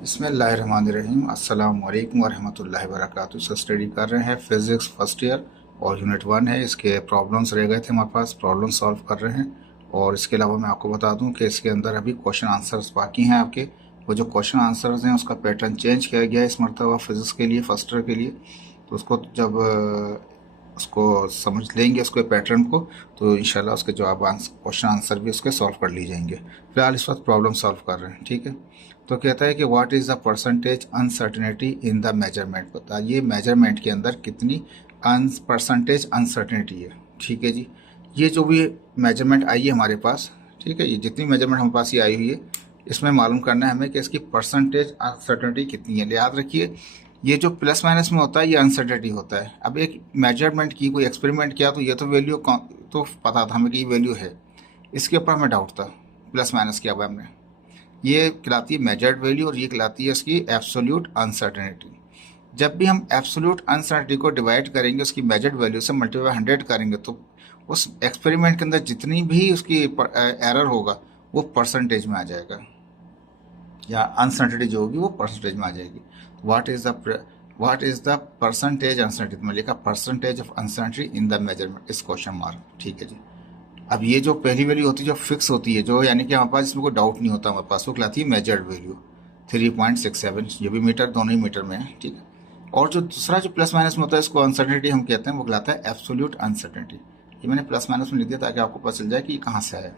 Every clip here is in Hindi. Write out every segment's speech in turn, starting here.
बिस्मिल्लाहिर्रहमानिर्रहीम अस्सलाम वालेकुम वरहमतुल्लाहि वबरकातुहू। सर स्टडी कर रहे हैं फिज़िक्स फर्स्ट ईयर और यूनिट 1 है। इसके प्रॉब्लम्स रह गए थे हमारे पास, प्रॉब्लम सॉल्व कर रहे हैं। और इसके अलावा मैं आपको बता दूं कि इसके अंदर अभी क्वेश्चन आंसर्स बाकी हैं आपके। वो जो क्वेश्चन आंसर्स हैं उसका पैटर्न चेंज किया गया है इस मरतबा फिज़िक्स के लिए, फर्स्ट ईयर के लिए। तो उसको जब उसको समझ लेंगे उसके पैटर्न को, तो इंशाल्लाह उसके जवाब क्वेश्चन आंसर भी उसके सॉल्व कर लिए जाएंगे। फिलहाल इस वक्त प्रॉब्लम सॉल्व कर रहे हैं, ठीक है। तो कहता है कि what is the percentage uncertainty in the measurement. बताइए मेजरमेंट के अंदर कितनी परसेंटेज अनसर्टेनिटी है, ठीक है जी। ये जो भी मेजरमेंट आई है हमारे पास, ठीक है, ये जितनी मेजरमेंट हमारे पास ये आई हुई है, इसमें मालूम करना है हमें कि इसकी परसेंटेज अनसर्टेनिटी कितनी है। याद रखिए ये जो प्लस माइनस में होता है ये अनसर्टेनिटी होता है। अब एक मेजरमेंट की, कोई एक्सपेरिमेंट किया तो ये तो वैल्यू तो पता था हमें कि ये वैल्यू है, इसके ऊपर हमें डाउट था। प्लस माइनस किया हुआ हमने, ये कहलाती है मेजर्ड वैल्यू और ये कहलाती है इसकी एब्सोल्यूट अनसर्टेनिटी। जब भी हम एब्सोल्यूट अनसर्टेनिटी को डिवाइड करेंगे उसकी मेजर्ड वैल्यू से मल्टीप्लाई 100 करेंगे, तो उस एक्सपेरिमेंट के अंदर जितनी भी उसकी एरर होगा वो परसेंटेज में आ जाएगा, या अनसर्टेनिटी जो होगी वो परसेंटेज में आ जाएगी। What is the percentage uncertainty में लिखा percentage of uncertainty in the measurement इस क्वेश्चन मार्क, ठीक है जी। अब ये जो पहली वैल्यू होती है जो फिक्स होती है, जो यानी कि हमारे पास इसमें कोई डाउट नहीं होता, हमारे पास वो कहलाती है मेजर्ड वैल्यू 3.67। ये भी मीटर, दोनों ही मीटर में है, ठीक है। और जो दूसरा जो प्लस माइनस में होता है इसको अनसर्टेनिटी हम कहते हैं, वो कहलाता है एब्सोल्यूट अनसर्टेनिटी। ये मैंने प्लस माइनस में लिख दिया ताकि आपको पता चल जाए कि ये कहाँ से आया।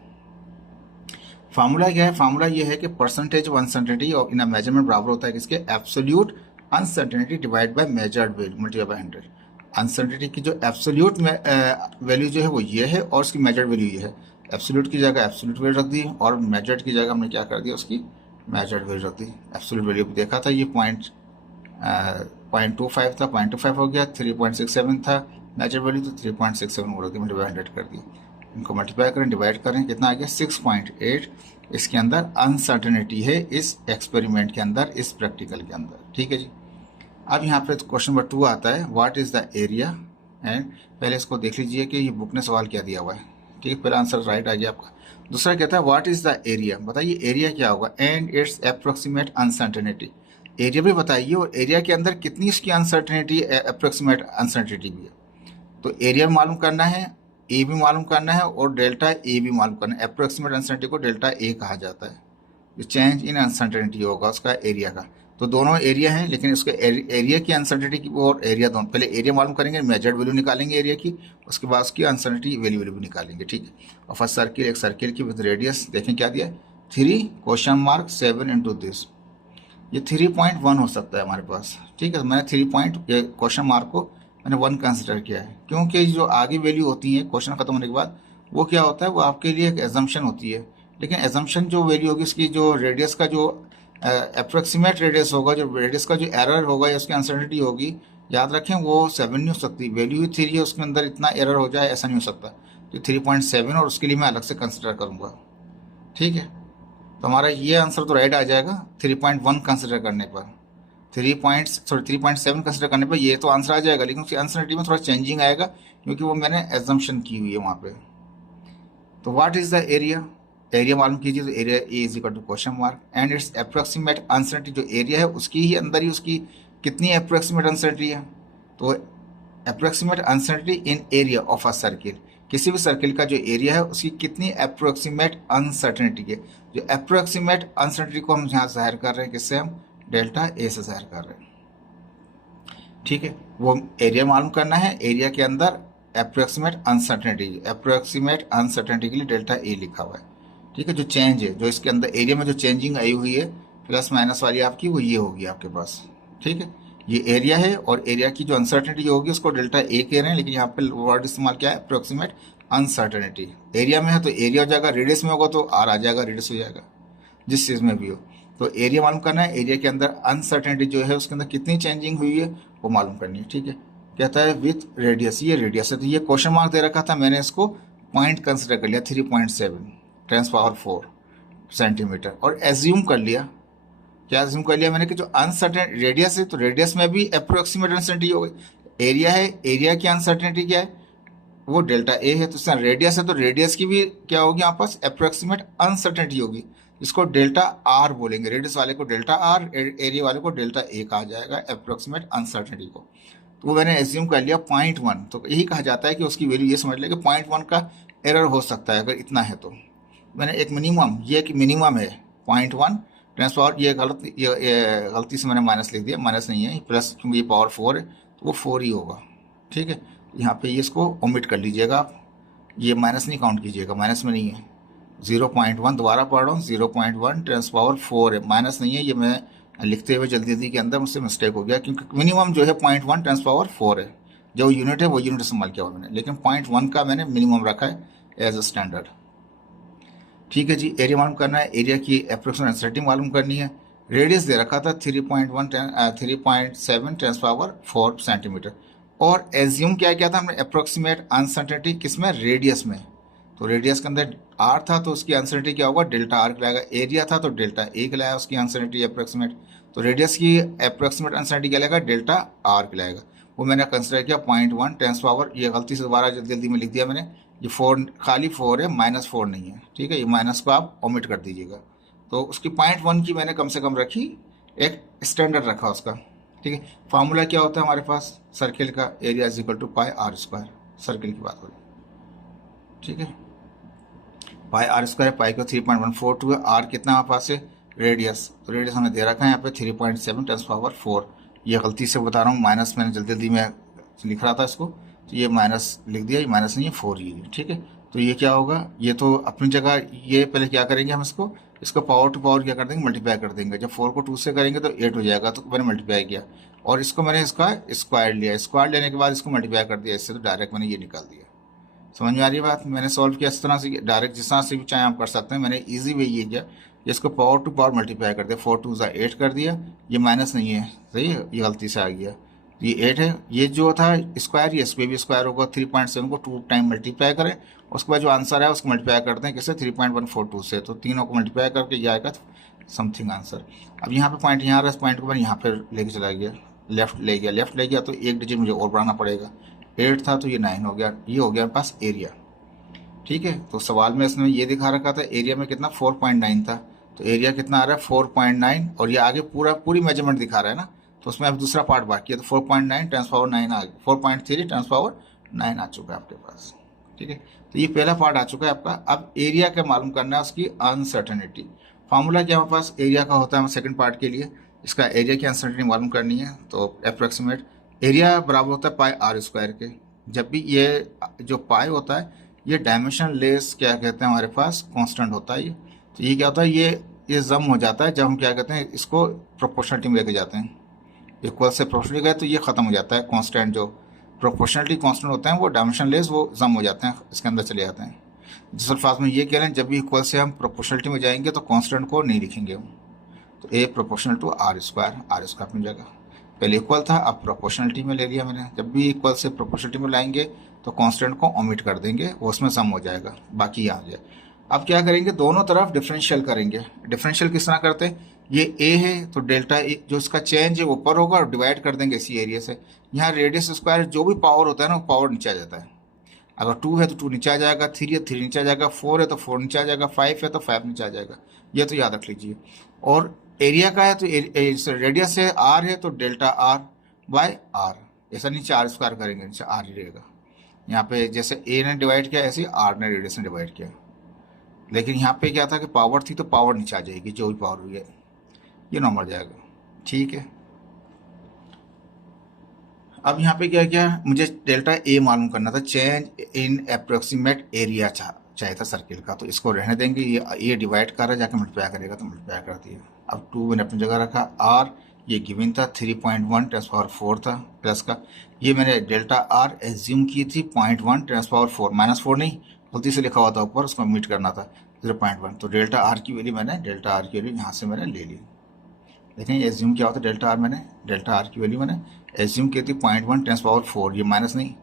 फार्मूला क्या है? फार्मूला ये है कि परसेंटेज ऑफ अनसर्टेनिटी और इन अ मेजरमेंट बराबर होता है किसके? Absolute uncertainty divide by measured value multiply by 100। Uncertainty की जो एब्सोल्यूट वैल्यू जो है वो ये है और उसकी मेजर्ड वैल्यू ये है। एब्सोल्यूट की जगह एब्सोल्यूट वैल्यू रख दी और मेजर्ड की जगह हमने क्या कर दिया, उसकी मेजर्ड वैल्यू रख दी। एब्सोल्यूट वैल्यू देखा था ये 0.25 था, 0.25 हो गया। 3.67 था मेजर्ड वैल्यू, तो 3.67 वो रख दी, मल्टीप्लाई 100 कर दी। इनको मल्टीप्लाई करें, डिवाइड करें, कितना आ गया? 6.8। इसके अंदर अनसर्टेनिटी है इस एक्सपेरिमेंट के अंदर, इस प्रैक्टिकल के अंदर, ठीक है जी। अब यहाँ पे क्वेश्चन नंबर 2 आता है, what is the area. And पहले इसको देख लीजिए कि ये बुक ने सवाल क्या दिया हुआ है, ठीक है। पहला आंसर राइट आ गया आपका। दूसरा कहता है व्हाट इज द एरिया। बताइए एरिया क्या होगा, and it's approximate uncertainty. Area भी बताइए और एरिया के अंदर कितनी इसकी अनसर्टेनिटी, अप्रोक्सीमेट अनसर्टेनिटी भी है। तो एरिया भी मालूम करना है, ए भी मालूम करना है और डेल्टा ए भी मालूम करना है। अप्रोक्सीमेट अनसर्टेनिटी को डेल्टा ए कहा जाता है। जो चेंज इन अनसर्टेनिटी होगा उसका एरिया का, तो दोनों एरिया हैं, लेकिन उसके एरिया की अनसर्टेनिटी की और एरिया दोनों, पहले एरिया मालूम करेंगे, मेजर्ड वैल्यू निकालेंगे एरिया की, उसके बाद उसकी अनसर्टेनिटी वैल्यू भी निकालेंगे, ठीक है। और फर्स्ट सर्किल, एक सर्किल की विद रेडियस देखें क्या दिया है, 3?7 इंटू दिस। ये 3.1 हो सकता है हमारे पास, ठीक है। तो मैंने 3 पॉइंट क्वेश्चन मार्क को मैंने 1 कंसिडर किया है, क्योंकि जो आगे वैल्यू होती है क्वेश्चन खत्म होने के बाद, वो क्या होता है, वो आपके लिए एक एजम्पशन होती है। लेकिन एजम्पशन जो वैल्यू होगी उसकी, जो रेडियस का जो अप्रोक्सीमेट रेडियस होगा, जो रेडियस का जो एरर होगा या उसकी अनसर्टेनिटी होगी, याद रखें वो 7 नहीं हो सकती। वैल्यू 3 है, उसके अंदर इतना एरर हो जाए ऐसा नहीं हो सकता। तो 3.7 और उसके लिए मैं अलग से कंसिडर करूँगा, ठीक है। तो हमारा ये आंसर तो राइट आ जाएगा 3.1 कंसिडर करने पर। 3.7 कंसिडर करने पर ये तो आंसर आ जाएगा, लेकिन उसकी अनसर्टेनिटी में थोड़ा चेंजिंग आएगा क्योंकि वो मैंने एजम्पशन की हुई है वहाँ पे। तो what is the area, area मालूम कीजिए। तो area A is equal to question mark and it's approximate uncertainty. जो एरिया है उसकी ही अंदर ही उसकी कितनी अप्रोक्सीमेट अनसर्टेनिटी है, तो approximate uncertainty in area of a circle. किसी भी सर्किल का जो एरिया है उसकी कितनी अप्रोक्सीमेट अनसर्टेनिटी है। जो अप्रोक्सीमेट अनसर्टेनिटी को हम यहाँ जाहिर कर रहे हैं, किससे? हम डेल्टा ए से जाहिर कर रहे हैं, ठीक है। वो एरिया मालूम करना है, एरिया के अंदर अप्रोक्सीमेट अनसर्टेनिटी के लिए डेल्टा ए लिखा हुआ है, ठीक है। जो चेंज है, जो इसके अंदर एरिया में जो चेंजिंग आई हुई है प्लस माइनस वाली आपकी, वो ये होगी आपके पास, ठीक है। ये एरिया है और एरिया की जो अनसर्टेनिटी होगी उसको डेल्टा ए कह रहे हैं, लेकिन यहाँ पे वर्ड इस्तेमाल क्या है, अप्रोक्सीमेट अनसर्टेनिटी। एरिया में है तो एरिया हो जाएगा, रेडियस में होगा तो आर आ जाएगा, रेडियस हो जाएगा, जिस चीज़ में भी हो। तो एरिया मालूम करना है, एरिया के अंदर अनसर्टेनिटी जो है उसके अंदर कितनी चेंजिंग हुई है वो मालूम करनी है, ठीक है। कहता है विथ रेडियस, ये रेडियस है, तो ये क्वेश्चन मार्क दे रखा था, मैंने इसको पॉइंट कंसिडर कर लिया 3.7 10⁴ सेंटीमीटर, और एज्यूम कर लिया, क्या एज्यूम कर लिया मैंने कि जो अनसर्टेन रेडियस है तो रेडियस में भी अप्रोक्सीमेट अनसर्टेनिटी हो गई। एरिया है, एरिया की अनसर्टेनिटी क्या है, वो डेल्टा ए है, तो रेडियस है तो रेडियस की भी क्या होगी आपस, अप्रोक्सीमेट अनसर्टेनिटी होगी। इसको डेल्टा आर बोलेंगे, रेडियस वाले को डेल्टा आर, एरिया वाले को डेल्टा ए कहा जाएगा अप्रोक्सीमेट अनसर्टेनिटी को। तो वो मैंने एज्यूम कर लिया 0.1, तो यही कहा जाता है कि उसकी वैल्यू ये समझ लें कि 0.1 का एरर हो सकता है अगर इतना है। तो मैंने एक मिनिमम, ये एक मिनिमम है 0.1 टेंस पावर, ये गलती से मैंने माइनस लिख दिया, माइनस नहीं है प्लस, क्योंकि ये पावर 4 है तो वो 4 ही होगा। ठीक है, यहाँ पे ये इसको ओमिट कर लीजिएगा आप, ये माइनस नहीं काउंट कीजिएगा, माइनस में नहीं है। 0.1 दोबारा पढ़ रहा हूँ, 0.1 टेंस पावर 4 है, माइनस नहीं है। ये मैं लिखते हुए जल्दी जल्दी के अंदर मुझसे मिस्टेक हो गया, क्योंकि मिनिमम जो है 0.1 टेंस पावर 4 है, जो यूनिट है वो यूनिट इस्तेमाल किया हुआ मैंने, लेकिन 0.1 का मैंने मिनिमम रखा है एज अ स्टैंडर्ड। ठीक है जी, एरिया मालूम करना है, एरिया की अप्रोक्सीमेट अनसर्टेनिटी मालूम करनी है। रेडियस दे रखा था 3.7 टेंस पावर 4 सेंटीमीटर, और एज्यूम क्या किया था हमने अप्रोक्सीमेट अनसर्टेनिटी किसमें, रेडियस में। तो रेडियस के अंदर आर था तो उसकी अनसर्टेनिटी क्या होगा, डेल्टा आर कहलाएगा। एरिया था तो डेल्टा ए कहलाया उसकी अनसर्टेनिटी अप्रोक्सीमेट। तो रेडियस की अप्रोक्सीमेट अनसर्टेनिटी कहलाएगा डेल्टा आर कहलाएगा। वो मैंने कंसिडर किया 0.1 टेंस पावर, ये गलती से दोबारा जल्दी जल्दी में लिख दिया मैंने, ये 4 खाली 4 है, -4 नहीं है। ठीक है, ये माइनस को आप ओमिट कर दीजिएगा। तो उसकी 0.1 की मैंने कम से कम रखी, एक स्टैंडर्ड रखा उसका। ठीक है, फार्मूला क्या होता है हमारे पास सर्किल का, area is equal to pi r square, circle की बात हो रही। ठीक है, पाई आर स्क्वायर, पाई को 3.142 है, आर कितना हमारे पास है, रेडियस। तो रेडियस हमें दे रखा है यहाँ पे 3.7 टेंस पावर 4। ये गलती से बता रहा हूँ, माइनस मैंने जल्दी जल्दी में लिख रहा था इसको, तो ये माइनस लिख दिया, ये माइनस नहीं है 4 ही है। ठीक है, तो ये क्या होगा, ये तो अपनी जगह, ये पहले क्या करेंगे हम इसको पावर टू पावर क्या कर देंगे, मल्टीप्लाई कर देंगे। जब 4 को 2 से करेंगे तो 8 हो जाएगा, तो मैंने मल्टीप्लाई किया, और इसको मैंने इसका स्क्वायर लिया, स्क्वायर लेने के बाद इसको मल्टीप्लाई कर दिया इससे, तो डायरेक्ट मैंने ये निकाल दिया। समझ में आ रही है बात, मैंने सॉल्व किया इस तरह से, डायरेक्ट जिस तरह से भी चाहे आप कर सकते हैं। मैंने इजी वे ये किया, इसको पावर टू पावर मल्टीप्लाई कर दिया, 4 2 8 कर दिया, ये माइनस नहीं है, सही है, ये गलती से आ गया, ये 8 है। ये जो था स्क्वायर, ये इस पर भी स्क्वायर होगा, 3.7 को 2 टाइम मल्टीप्लाई करें, उसके बाद जो आंसर है उसको मल्टीप्लाई करते हैं किससे, 3.142 से, तो तीनों को मल्टीप्लाई करके ये आएगा समथिंग आंसर। अब यहाँ पे पॉइंट यहाँ रहा, इस पॉइंट को मैंने यहाँ पर लेके चला गया, लेफ्ट ले गया, तो एक डिजिट मुझे और बढ़ाना पड़ेगा, 8 था तो ये 9 हो गया, ये हो गया मेरे पास एरिया। ठीक है, तो सवाल में इसमें ये दिखा रखा था एरिया में कितना 4.9 था, तो एरिया कितना आ रहा है 4.9, और ये आगे पूरी मेजरमेंट दिखा रहा है ना, तो उसमें अब दूसरा पार्ट बाकी है, तो 4.9 टेंस पावर 9 आ गया, 4.3 टेंस पावर 9 आ चुका है आपके पास। ठीक है, तो ये पहला पार्ट आ चुका है आपका। अब एरिया का मालूम करना है, उसकी अनसर्टेनिटी। फार्मूला क्या हमारे पास एरिया का होता है सेकंड पार्ट के लिए, इसका एरिया की अनसर्टेनिटी मालूम करनी है, तो अप्रोक्सीमेट एरिया बराबर होता है पाई आर स्क्वायर के। जब भी ये जो पाई होता है ये डायमेंशन लेस क्या कहते हैं हमारे पास कांस्टेंट होता है ये, तो ये क्या होता है, ये जम हो जाता है जब हम क्या कहते हैं इसको प्रोपोर्शनलिटी में लेके जाते हैं, इक्वल से प्रोपोर्शनलिटी गए तो ये खत्म हो जाता है, कांस्टेंट जो प्रोपोर्शनलिटी कांस्टेंट होते हैं वो डायमेंशन लेस वो जम हो जाते हैं, इसके अंदर चले जाते हैं। जिस अल्फाज में ये कह रहे हैं जब भी इक्वल से हम प्रोपोर्शनलिटी में जाएंगे तो कांस्टेंट को नहीं लिखेंगे हम, तो ए प्रोपोर्शनल टू आर स्क्वायर अपनी जगह, पहले इक्वल था अब प्रोपोर्शनलिटी में ले लिया मैंने। जब भी इक्वल से प्रोपोर्शनलिटी में लाएंगे तो कांस्टेंट को ओमिट कर देंगे, वो उसमें सम हो जाएगा, बाकी आ जाए। अब क्या करेंगे, दोनों तरफ डिफरेंशियल करेंगे। डिफरेंशियल किस तरह करते हैं, ये ए है तो डेल्टा ए जो इसका चेंज है वो ऊपर होगा और डिवाइड कर देंगे इसी एरिया से। यहाँ रेडियस स्क्वायर जो भी पावर होता है ना वो पावर नीचे आ जाता है, अगर 2 है तो 2 नीचे आ जाएगा, 3 है 3 नीचे आ जाएगा, 4 है तो 4 नीचे आ जाएगा, 5 है तो 5 नीचे आ जाएगा, ये तो याद रख लीजिए। और एरिया का है तो रेडियस है आर है तो डेल्टा आर बाय आर, ऐसा नीचे आर स्क्वायर करेंगे, नीचे आर ही रहेगा। यहाँ पे जैसे ए ने डिवाइड किया ऐसे आर ने रेडियस ने डिवाइड किया, लेकिन यहाँ पे क्या था कि पावर थी तो पावर नीचे आ जाएगी, जो भी पावर हुई है ये नॉर्मल जाएगा। ठीक है, अब यहाँ पे क्या किया, मुझे डेल्टा ए मालूम करना था, चेंज इन अप्रोक्सीमेट एरिया चाहिए था सर्किल का, तो इसको रहने देंगे, ये डिवाइड कर रहा है जाके मल्टीप्लाई करेगा तो मल्टीप्लाई कर दिया। अब 2 मैंने अपनी जगह रखा, आर ये गिवन था 3.1 टेंस पावर 4 था प्लस का, ये मैंने डेल्टा आर एज्यूम की थी 0.1 टेंस पावर 4, -4 नहीं गलती से लिखा हुआ था ऊपर, उसको मीट करना था 0.1, तो डेल्टा आर की वैल्यू यहाँ से मैंने ले ली। लेकिन ये एज्यूम क्या होता है, डेल्टा आर की वैल्यू मैंने एज्यूम की थी 0.1 टेंस पावर 4, ये माइनस नहीं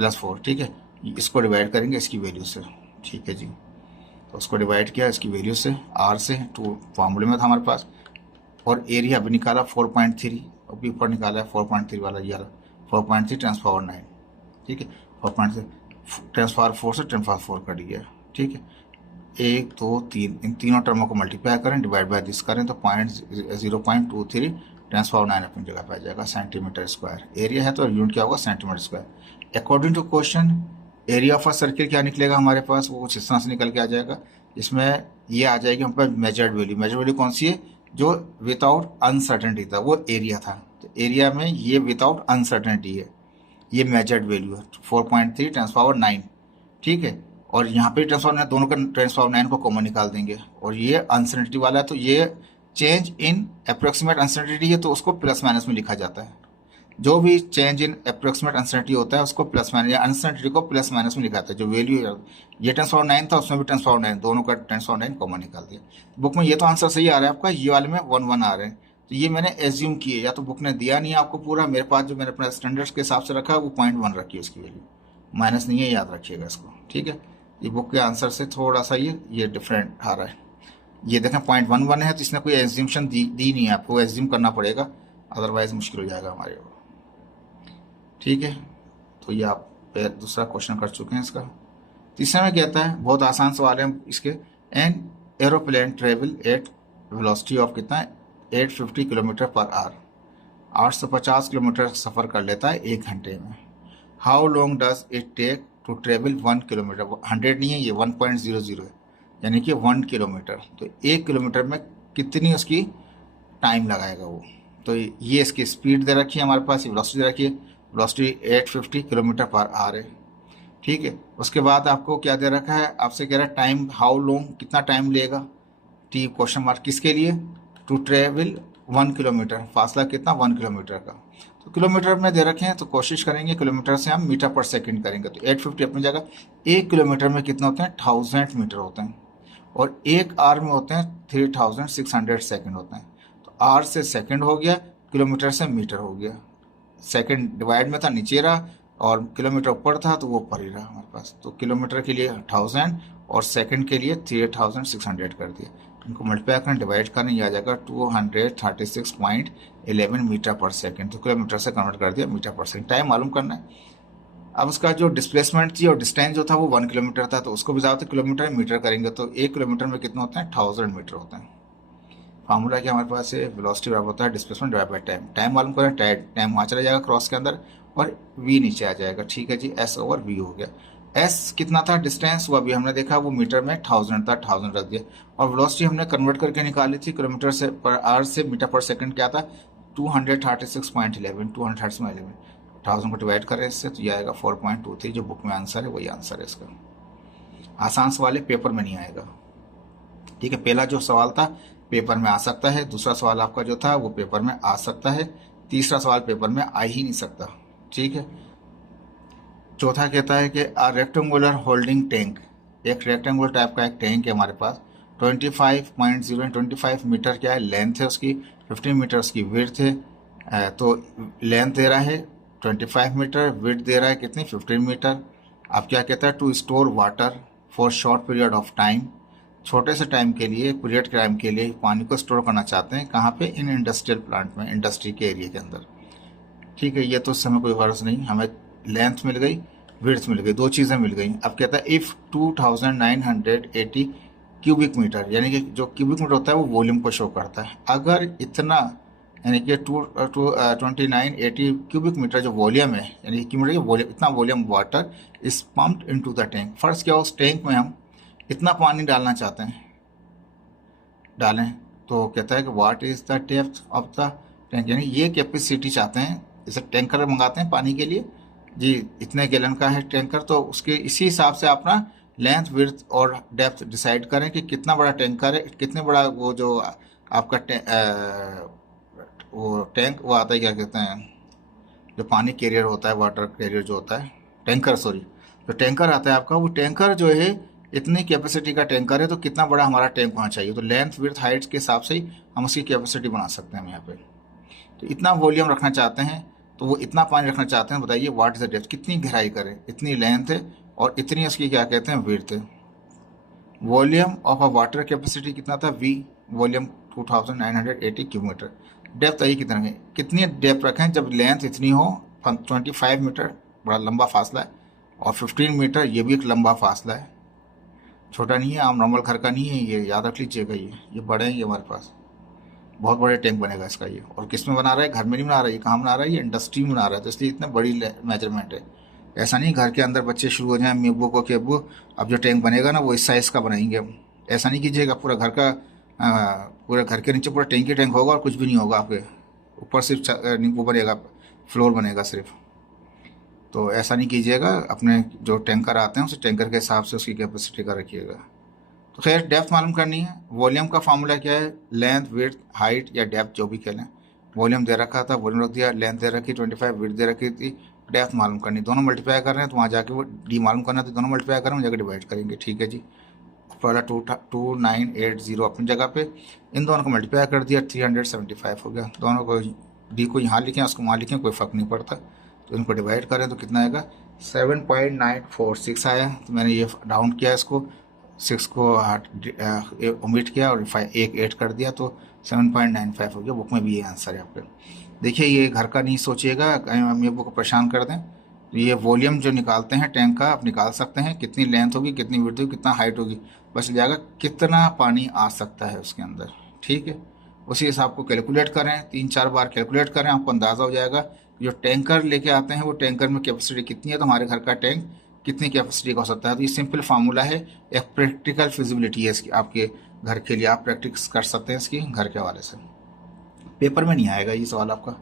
+4। ठीक है, इसको डिवाइड करेंगे इसकी वैल्यू से। ठीक है जी, तो उसको डिवाइड किया इसकी वैल्यू से, आर से, टू फार्मूले में था हमारे पास, और एरिया भी निकाला 4.3, और भी ऊपर निकाला है 4.3 वाला, ये 4.3 टेंस पावर 9। ठीक है, 4.3 टेंस पावर 4 से टेंस पावर 4 कट गया। ठीक है, 1 2 3 इन तीनों टर्मों को मल्टीप्लाई करें, डिवाइड बाय दिस करें तो 0.23 10 पावर 9 अपनी जगह पे आ जाएगा सेंटीमीटर स्क्वायर। एरिया है तो यूनिट क्या होगा, centimetre square. According to question area of a circle क्या निकलेगा हमारे पास, वो कुछ इस तरह से निकल के आ जाएगा। इसमें ये आ जाएगी हमारे पास मेजर्ड वैल्यू। मेजर्ड वैल्यू कौन सी है, जो विदाउट अनसर्टेनिटी था वो एरिया था, तो एरिया में ये विदाउट अनसर्टेनिटी है, ये मेजर्ड वैल्यू है 4.3 10 पावर 9, ठीक है। और यहाँ पे 10 पावर 9, दोनों का 10 पावर 9 को कॉमन निकाल देंगे। और ये अनसर्टेनिटी वाला है तो ये चेंज इन अप्रोक्सीमेट अनसर्टेनिटी है तो उसको प्लस माइनस में लिखा जाता है। जो भी चेंज इन अप्रोक्सीमेट अनसर्टेनिटी होता है उसको प्लस माइनस, या अनसर्टेनिटी को प्लस माइनस में लिखा जाता है। जो वैल्यू ये 10 पावर 9 था उसमें भी 10 पावर 9, दोनों का 10 पावर 9 कॉमन निकाल दिया। बुक में ये तो आंसर सही आ रहा है आपका, ये वाले में 1 1 आ रहे हैं, तो ये मैंने एज्यूम किए, या तो बुक ने दिया नहीं है आपको पूरा, मेरे पास जो मैंने अपने स्टैंडर्ड्स के हिसाब से रखा है वो 0.1 रखी है, उसकी वैल्यू माइनस नहीं है, याद रखिएगा इसको, ठीक है। ये बुक के आंसर से थोड़ा सा ये डिफरेंट आ रहा है। ये देखें 0.11 है तो इसने कोई एज्यूमशन दी नहीं है, आपको एज्यूम करना पड़ेगा, अदरवाइज मुश्किल हो जाएगा हमारे को, ठीक है। तो ये आप दूसरा क्वेश्चन कर चुके हैं इसका। तीसरे में कहता है, बहुत आसान सवाल है इसके, an aeroplane travel eight velocity of कितना है 850 किलोमीटर पर आवर, 850 किलोमीटर सफ़र कर लेता है 1 घंटे में। How long does it take to travel 1 kilometre, 100 नहीं है ये 1.00 है, यानी कि 1 किलोमीटर, तो 1 किलोमीटर में कितनी उसकी टाइम लगाएगा वो। तो ये इसकी स्पीड दे रखी है हमारे पास, वेलोसिटी दे रखी है, वेलोसिटी 850 किलोमीटर पर आवर है, ठीक है। उसके बाद आपको क्या दे रखा है, आपसे कह रहा है टाइम, हाउ लॉन्ग कितना टाइम लेगा, टी क्वेश्चन मार्क, किसके लिए, टू ट्रेवल 1 किलोमीटर, फासला कितना 1 किलोमीटर का, तो किलोमीटर में दे रखे हैं तो कोशिश करेंगे किलोमीटर से हम मीटर पर सेकंड करेंगे, तो 850 अपनी जगह। 1 किलोमीटर में कितने होते हैं 1000 मीटर होते हैं, और 1 आवर में होते हैं 3600 सेकंड होते हैं। तो आवर से सेकंड हो गया, किलोमीटर से मीटर हो गया, सेकंड डिवाइड में था नीचे रहा और किलोमीटर ऊपर था तो वो ऊपर ही रहा हमारे पास। तो किलोमीटर के लिए 1000 और सेकंड के लिए 3600 कर दिया, इनको मल्टीप्लाई करें, डिवाइड करें, यह आ जाएगा 236.11 मीटर पर सेकंड। तो किलोमीटर से कन्वर्ट कर दिया मीटर पर सेकंड। टाइम मालूम करना है। अब उसका जो डिस्प्लेसमेंट थी और डिस्टेंस जो था वो 1 किलोमीटर था, तो उसको भी ज़्यादा किलोमीटर मीटर करेंगे तो 1 किलोमीटर में कितने होते हैं 1000 मीटर होते हैं। फार्मूला क्या हमारे पास है, वेलोसिटी बराबर होता है displacement divide by time. Time मालूम करें, टाइम वहाँ चला जाएगा क्रॉस के अंदर और v नीचे आ जाएगा, ठीक है जी, s ओवर v हो गया। s कितना था डिस्टेंस, वो अभी हमने देखा वो मीटर में 1000 था, 1000 रख दिया। और वेलोसिटी हमने कन्वर्ट करके निकाली थी किलोमीटर से पर आवर से मीटर पर सेकंड, क्या था 236.11, 211 1000 को डिवाइड करें इससे तो ये आएगा 4.23, जो बुक में आंसर है वही आंसर है इसका। आसान सवाल है, पेपर में नहीं आएगा, ठीक है। पहला जो सवाल था पेपर में आ सकता है, दूसरा सवाल आपका जो था वो पेपर में आ सकता है, तीसरा सवाल पेपर में आ ही नहीं सकता, ठीक है। चौथा कहता है कि आ रेक्टेंगुलर होल्डिंग टैंक, एक रेक्टेंगुलर टाइप का एक टैंक है हमारे पास, 25 मीटर क्या है लेंथ है उसकी, 15 मीटर उसकी विड्थ है। तो लेंथ दे रहा है 25 मीटर, विड्थ दे रहा है कितनी 15 मीटर। अब क्या कहता है, to store water for short period of time, छोटे से टाइम के लिए, पीरियड के टाइम के लिए पानी को स्टोर करना चाहते हैं, कहाँ पे, इन इंडस्ट्रियल प्लांट में, इंडस्ट्री के एरिया के अंदर, ठीक है। ये तो उस समय कोई गर्ज नहीं, हमें लेंथ मिल गई, विड्थ मिल गई, दो चीज़ें मिल गई। अब कहता है इफ़ 2980 क्यूबिक मीटर, यानी कि जो क्यूबिक मीटर होता है वो वॉल्यूम को शो करता है, अगर इतना यानी कि 2980 क्यूबिक मीटर जो वॉल्यूम है, यानी क्यूबिक मीटर इतना volume water is pumped into the tank. First क्या, उस टैंक में हम इतना पानी डालना चाहते हैं, डालें, तो कहता है कि what is the depth of the tank, यानी ये कैपेसिटी चाहते हैं। जैसे टैंकर मंगाते हैं पानी के लिए जी, इतने गैलन का है टैंकर, तो उसके इसी हिसाब से अपना लेंथ, विड्थ और डेप्थ डिसाइड करें कि कितना बड़ा टैंकर है, कितने बड़ा वो जो आपका वो टैंक वो आता है, क्या कहते हैं, जो पानी कैरियर होता है, वाटर कैरियर जो होता है, टैंकर, सॉरी, जो टैंकर आता है आपका, वो टैंकर जो है इतनी कैपेसिटी का टैंकर है, तो कितना बड़ा हमारा टैंक होना चाहिए, तो लेंथ, विड्थ, हाइट के हिसाब से ही हम उसकी कैपेसिटी बना सकते हैं यहाँ पे। तो इतना वॉल्यूम रखना चाहते हैं, तो वो इतना पानी रखना चाहते हैं, बताइए व्हाट इज द डेप्थ, कितनी गहराई करें, इतनी लेंथ है और इतनी उसकी क्या कहते हैं विड्थ है। Volume of a water capacity कितना था v, volume 2980 cube metre, depth I कितना है, कितनी डेप्थ रखें, जब लेंथ इतनी हो 25 मीटर बड़ा लंबा फासला है, और 15 मीटर ये भी एक लंबा फासला है, छोटा नहीं है, आम नॉर्मल घर का नहीं है ये, याद रख लीजिएगा। ये बड़े हैं ये हमारे पास, बहुत बड़े टैंक बनेगा इसका ये। और किस में बना रहा है, घर में नहीं बना रहा है, ये कहाँ बना रहा है, ये इंडस्ट्री में बना रहा है, तो इसलिए इतना बड़ी मेजरमेंट है। ऐसा नहीं घर के अंदर बच्चे शुरू हो जाएं अम्मी अब्बू को कि अब्बू अब जो टैंक बनेगा ना वो इस साइज़ का बनाएंगे हम। ऐसा नहीं कीजिएगा, पूरा घर का पूरा घर के नीचे पूरा टैंक ही टैंक होगा और कुछ भी नहीं होगा आपके ऊपर, सिर्फ वो बनेगा, फ्लोर बनेगा सिर्फ। तो ऐसा नहीं कीजिएगा, अपने जो टैंकर आते हैं उस टैंकर के हिसाब से उसकी कैपेसिटी का रखिएगा। तो खैर डेप्थ मालूम करनी है। वॉल्यूम का फार्मूला क्या है, लेंथ विड्थ हाइट या डेप्थ जो भी कह लें। वॉल्यूम दे रखा था, वॉल्यूम रख दिया, लेंथ दे रखी 25, विड्थ दे रखी थी, डेप्थ मालूम करनी, दोनों मल्टीप्लाई कर रहे हैं तो वहाँ जाके वो डी मालूम करना, तो दोनों मल्टीप्लाई करें जाकर डिवाइड करेंगे। ठीक है जी, पहला 2980 अपनी जगह पे, इन दोनों को मल्टीप्लाई कर दिया 375 हो गया। दोनों को डी को यहाँ लिखें उसको वहाँ लिखें कोई फ़र्क नहीं पड़ता। तो इनको डिवाइड करें तो कितना आएगा, 7.946 आया। तो मैंने ये राउंड किया, इसको 6 को ओमिट किया और एक ऐड कर दिया तो 7.95 हो गया। बुक में भी ये आंसर है आपके। देखिए ये घर का नहीं सोचिएगा कहीं मम्मी अब्बू को परेशान कर दें। तो ये वॉल्यूम जो निकालते हैं टैंक का आप निकाल सकते हैं, कितनी लेंथ होगी, कितनी विड्थ होगी, कितना हाइट होगी, बस जाएगा कितना पानी आ सकता है उसके अंदर। ठीक है, उसी हिसाब को कैलकुलेट करें, 3-4 बार कैलकुलेट करें, आपको अंदाज़ा हो जाएगा जो टैंकर लेके आते हैं वो टैंकर में कैपेसिटी कितनी है, तो हमारे घर का टैंक कितनी कैपेसिटी का हो सकता है। तो ये सिंपल फार्मूला है, एक प्रैक्टिकल फिजिबिलिटी है इसकी आपके घर के लिए, आप प्रैक्टिस कर सकते हैं इसकी घर के हवाले से। पेपर में नहीं आएगा ये सवाल आपका।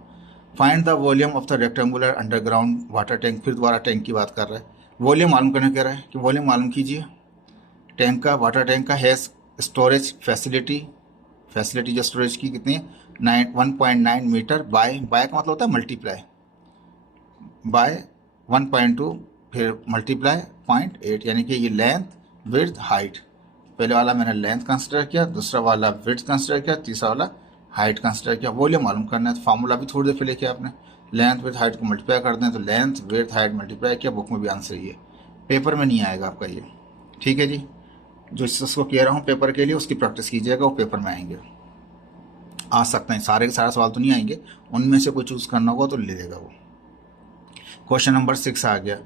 Find the volume of the rectangular underground water tank, फिर दोबारा टैंक की बात कर रहा है। वॉल्यूम मालूम करने कह रहा है कि वॉल्यूम मालूम कीजिए टैंक का, वाटर टैंक का है स्टोरेज फैसिलिटी जो स्टोरेज की कितनी है 1.9 मीटर, बाय का मतलब होता है मल्टीप्लाई, बाय 1.2 फिर मल्टीप्लाई 0.8, यानी कि ये लेंथ विड्थ हाइट। पहले वाला मैंने लेंथ कंसिडर किया, दूसरा वाला विड्थ कंसिडर किया, तीसरा वाला हाइट कंसिडर किया। वॉल्यूम मालूम करना है तो फार्मूला भी थोड़ी देर पहले किया आपने, लेंथ विथ हाइट को मल्टीप्लाई कर दें तो लेंथ विड्थ हाइट मल्टीप्लाई किया। बुक में भी आंसर ये, पेपर में नहीं आएगा आपका ये। ठीक है जी, जो इसको कह रहा हूँ पेपर के लिए उसकी प्रैक्टिस कीजिएगा, वो पेपर में आएंगे, आ सकते हैं सारे के सारे सवाल तो नहीं आएंगे, उनमें से कोई चूज करना होगा तो ले लेगा वो। क्वेश्चन नंबर 6 आ गया,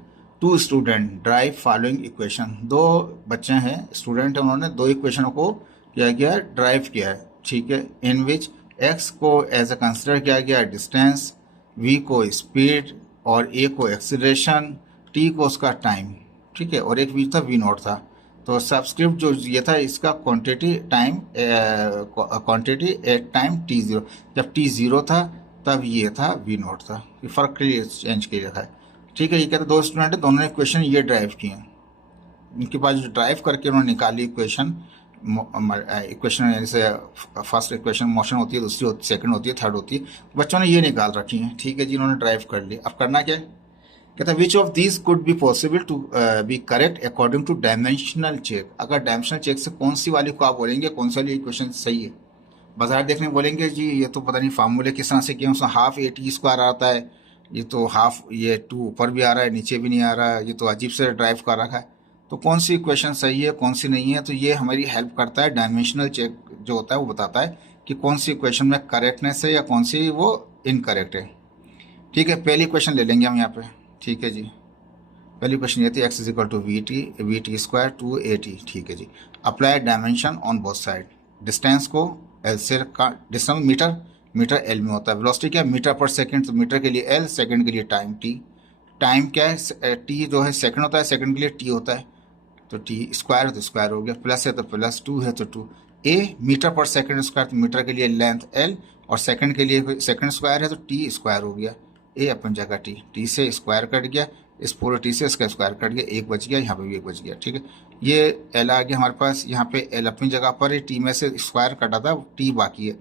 2 स्टूडेंट ड्राइव फॉलोइंग इक्वेशन। 2 बच्चे हैं, स्टूडेंट है, उन्होंने 2 इक्वेशन को क्या किया, ड्राइव किया है। ठीक है, इन विच एक्स को एज ए कंसिडर किया गया डिस्टेंस, वी को स्पीड और ए को एक्सीलरेशन, टी को उसका टाइम। ठीक है, और एक वी था वी नॉट था। तो सब्सक्रिप्ट जो ये था इसका quantity time, quantity at time t0, जब t0 था तब ये था वी नॉट था। ये फर्क के लिए चेंज किया रखा है। ठीक है, ये कहते 2 स्टूडेंट है, दोनों ने इक्वेशन ये ड्राइव किए, इनके पास जो ड्राइव करके उन्होंने निकाली इक्वेशन, यानी से फर्स्ट इक्वेशन मोशन होती है, दूसरी सेकंड होती है, थर्ड होती है, बच्चों ने ये निकाल रखी है। ठीक है जी, इन्होंने ड्राइव कर ली। अब करना क्या है, कहता है which of these could be possible to be correct according to dimensional check. अगर डायमेंशनल चेक से कौन सी वाली को आप बोलेंगे कौन सी वाली इक्वेशन सही है, बाजार देखने बोलेंगे जी ये तो पता नहीं फार्मूले किस तरह से किए, उसमें हाफ ए टी स्क्वायर आता है, ये तो हाफ ये 2 ऊपर भी आ रहा है नीचे भी नहीं आ रहा है, ये तो अजीब से ड्राइव कर रखा है। तो कौन सी इक्वेशन सही है कौन सी नहीं है, तो ये हमारी हेल्प करता है। डायमेंशनल चेक जो होता है वो बताता है कि कौन सी इक्वेशन में करेक्टनेस है या कौन सी वो इनकरेक्ट है। ठीक है, पहली क्वेश्चन ले लेंगे हम यहाँ पे। ठीक है जी, पहली क्वेश्चन ये थी X is equal to V T square 2at। ठीक है जी, apply dimension on both side. Distance को एल से डिस्टेंस मीटर एल में होता है, वेलोसिटी क्या है मीटर पर सेकंड, तो मीटर के लिए एल, सेकंड के लिए टाइम टी। टाइम क्या है, टी जो है सेकंड होता है, सेकंड के लिए टी होता है, तो टी स्क्वायर तो स्क्वायर हो गया, प्लस है तो प्लस, 2 है तो 2। ए मीटर पर सेकंड स्क्वायर, तो मीटर के लिए लेंथ एल और सेकंड के लिए सेकंड स्क्वायर है तो टी स्क्वायर हो गया। ए अपन जगह टी से स्क्वायर कट गया, इस पूरे टी से इसका स्क्वायर कट गया, 1 बच गया, यहाँ पे भी 1 बच गया। ठीक है, ये एल आ गया हमारे पास, यहाँ पे एल अपनी जगह पर, टी में से स्क्वायर कटा था, टी बाकी है,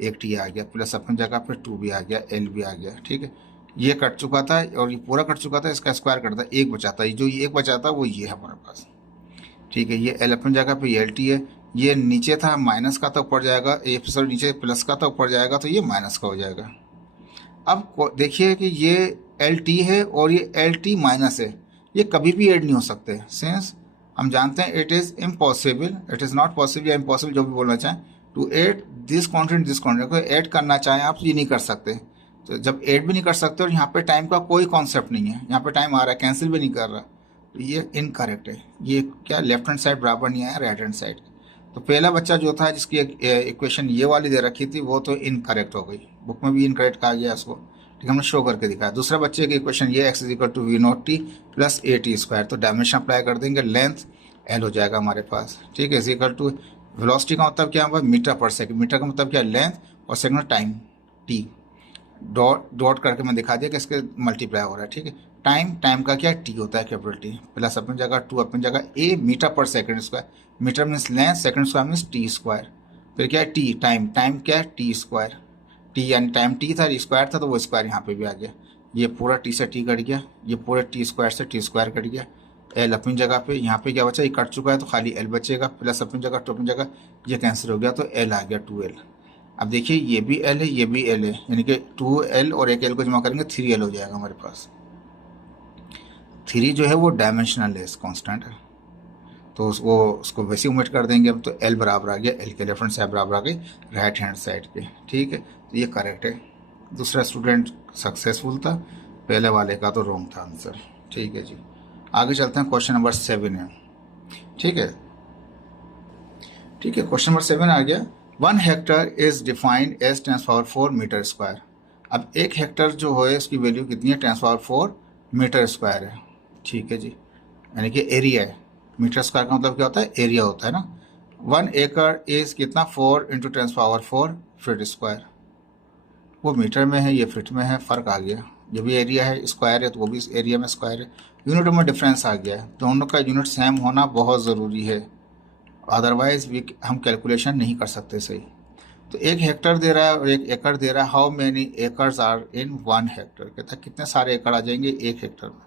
1 टी आ गया, प्लस अपनी जगह पर 2 भी आ गया, एल भी आ गया। ठीक है, ये कट चुका था और ये पूरा कट चुका था, इसका स्क्वायर कटा था, 1 बचा था, जो ये 1 बचा था वो ये है हमारे पास। ठीक है, ये एल अपनी जगह पे एल टी है, ये नीचे था माइनस का तो ऊपर जाएगा, ए सॉरी नीचे प्लस का तो ऊपर जाएगा, तो ये माइनस का हो जाएगा। अब देखिए कि ये एल टी है और ये एल टी माइनस है, ये कभी भी ऐड नहीं हो सकते, सिंस हम जानते हैं it is impossible, it is not possible या इम्पॉसिबल जो भी बोलना चाहें, टू ऐड दिस क्वांटिटी को ऐड करना चाहें आप ये नहीं कर सकते। तो जब ऐड भी नहीं कर सकते और यहाँ पे टाइम का कोई कॉन्सेप्ट नहीं है, यहाँ पे टाइम आ रहा है कैंसिल भी नहीं कर रहा, तो ये इनकरेक्ट है। ये क्या लेफ्ट हैंड साइड बराबर नहीं आया राइट हैंड साइड। तो पहला बच्चा जो था जिसकी इक्वेशन ये वाली दे रखी थी वो तो इनकरेक्ट हो गई, बुक में भी इनकरेक्ट कहा गया उसको, ठीक है, हमने शो करके दिखाया। दूसरा बच्चे की इक्वेशन ये x is equal to v not t plus a t square, तो डायमेंशन अप्लाई कर देंगे, लेंथ एल हो जाएगा हमारे पास, ठीक है, इज इक्वल टू वेलोसिटी का मतलब क्या है मीटर पर सेकंड, मीटर का मतलब क्या लेंथ और second time T, dot dot करके मैं दिखा दिया कि इसके मल्टीप्लाई हो रहा है, ठीक है। टाइम का क्या टी होता है कैपिटल टी, प्लस अपनी जगह टू अपनी जगह a metre per second square, metre means length, second square means t square, फिर क्या है टी टाइम क्या है टी स्क्वायर, टी यानी टाइम टी था स्क्वायर था तो वो स्क्वायर यहाँ पे भी आ गया, ये पूरा टी से टी कट गया, ये पूरे टी स्क्वायर से टी स्क्वायर कट गया, एल अपनी जगह पे, यहाँ पे क्या बचा ये कट चुका है तो खाली एल बचेगा, प्लस अपनी जगह टू अपनी जगह, ये कैंसिल हो गया तो एल आ गया 2L। अब देखिए ये भी एल है ये भी एल है, यानी कि 2L और एक एल को जमा करेंगे 3L हो जाएगा हमारे पास। 3 जो है वो डायमेंशनल है, कॉन्स्टेंट है, तो वो उसको वैसे ओमिट कर देंगे अब, तो एल बराबर आ गया, एल के लेफ्ट हैंड साइड बराबर आ गई राइट हैंड साइड के, ठीक है, तो ये करेक्ट है। दूसरा स्टूडेंट सक्सेसफुल था, पहले वाले का तो रॉन्ग था आंसर, ठीक है जी। आगे चलते हैं, क्वेश्चन नंबर 7 है, ठीक है, ठीक है, क्वेश्चन नंबर 7 आ गया। 1 hectare is defined as 10⁴ metre square. अब 1 हेक्टर जो है इसकी वैल्यू कितनी है 10⁴ मीटर स्क्वायर है, ठीक है जी, यानी कि एरिया है। मीटर स्क्वायर का मतलब क्या होता है एरिया होता है ना। 1 एकड़ इज कितना 4 इंटू 10⁴ फीट स्क्वायर, वो मीटर में है ये फिट में है, फ़र्क आ गया, ये भी एरिया है स्क्वायर है तो वो भी एरिया में स्क्वायर है, यूनिट में डिफरेंस आ गया है, दोनों का यूनिट सेम होना बहुत ज़रूरी है, अदरवाइज भी हम कैलकुलेशन नहीं कर सकते सही। तो 1 हेक्टर दे रहा है और 1 एकड़ दे रहा है, how many acres are in 1 hectare, कहता है कितने सारे एकड़ आ जाएंगे 1 हेक्टर में,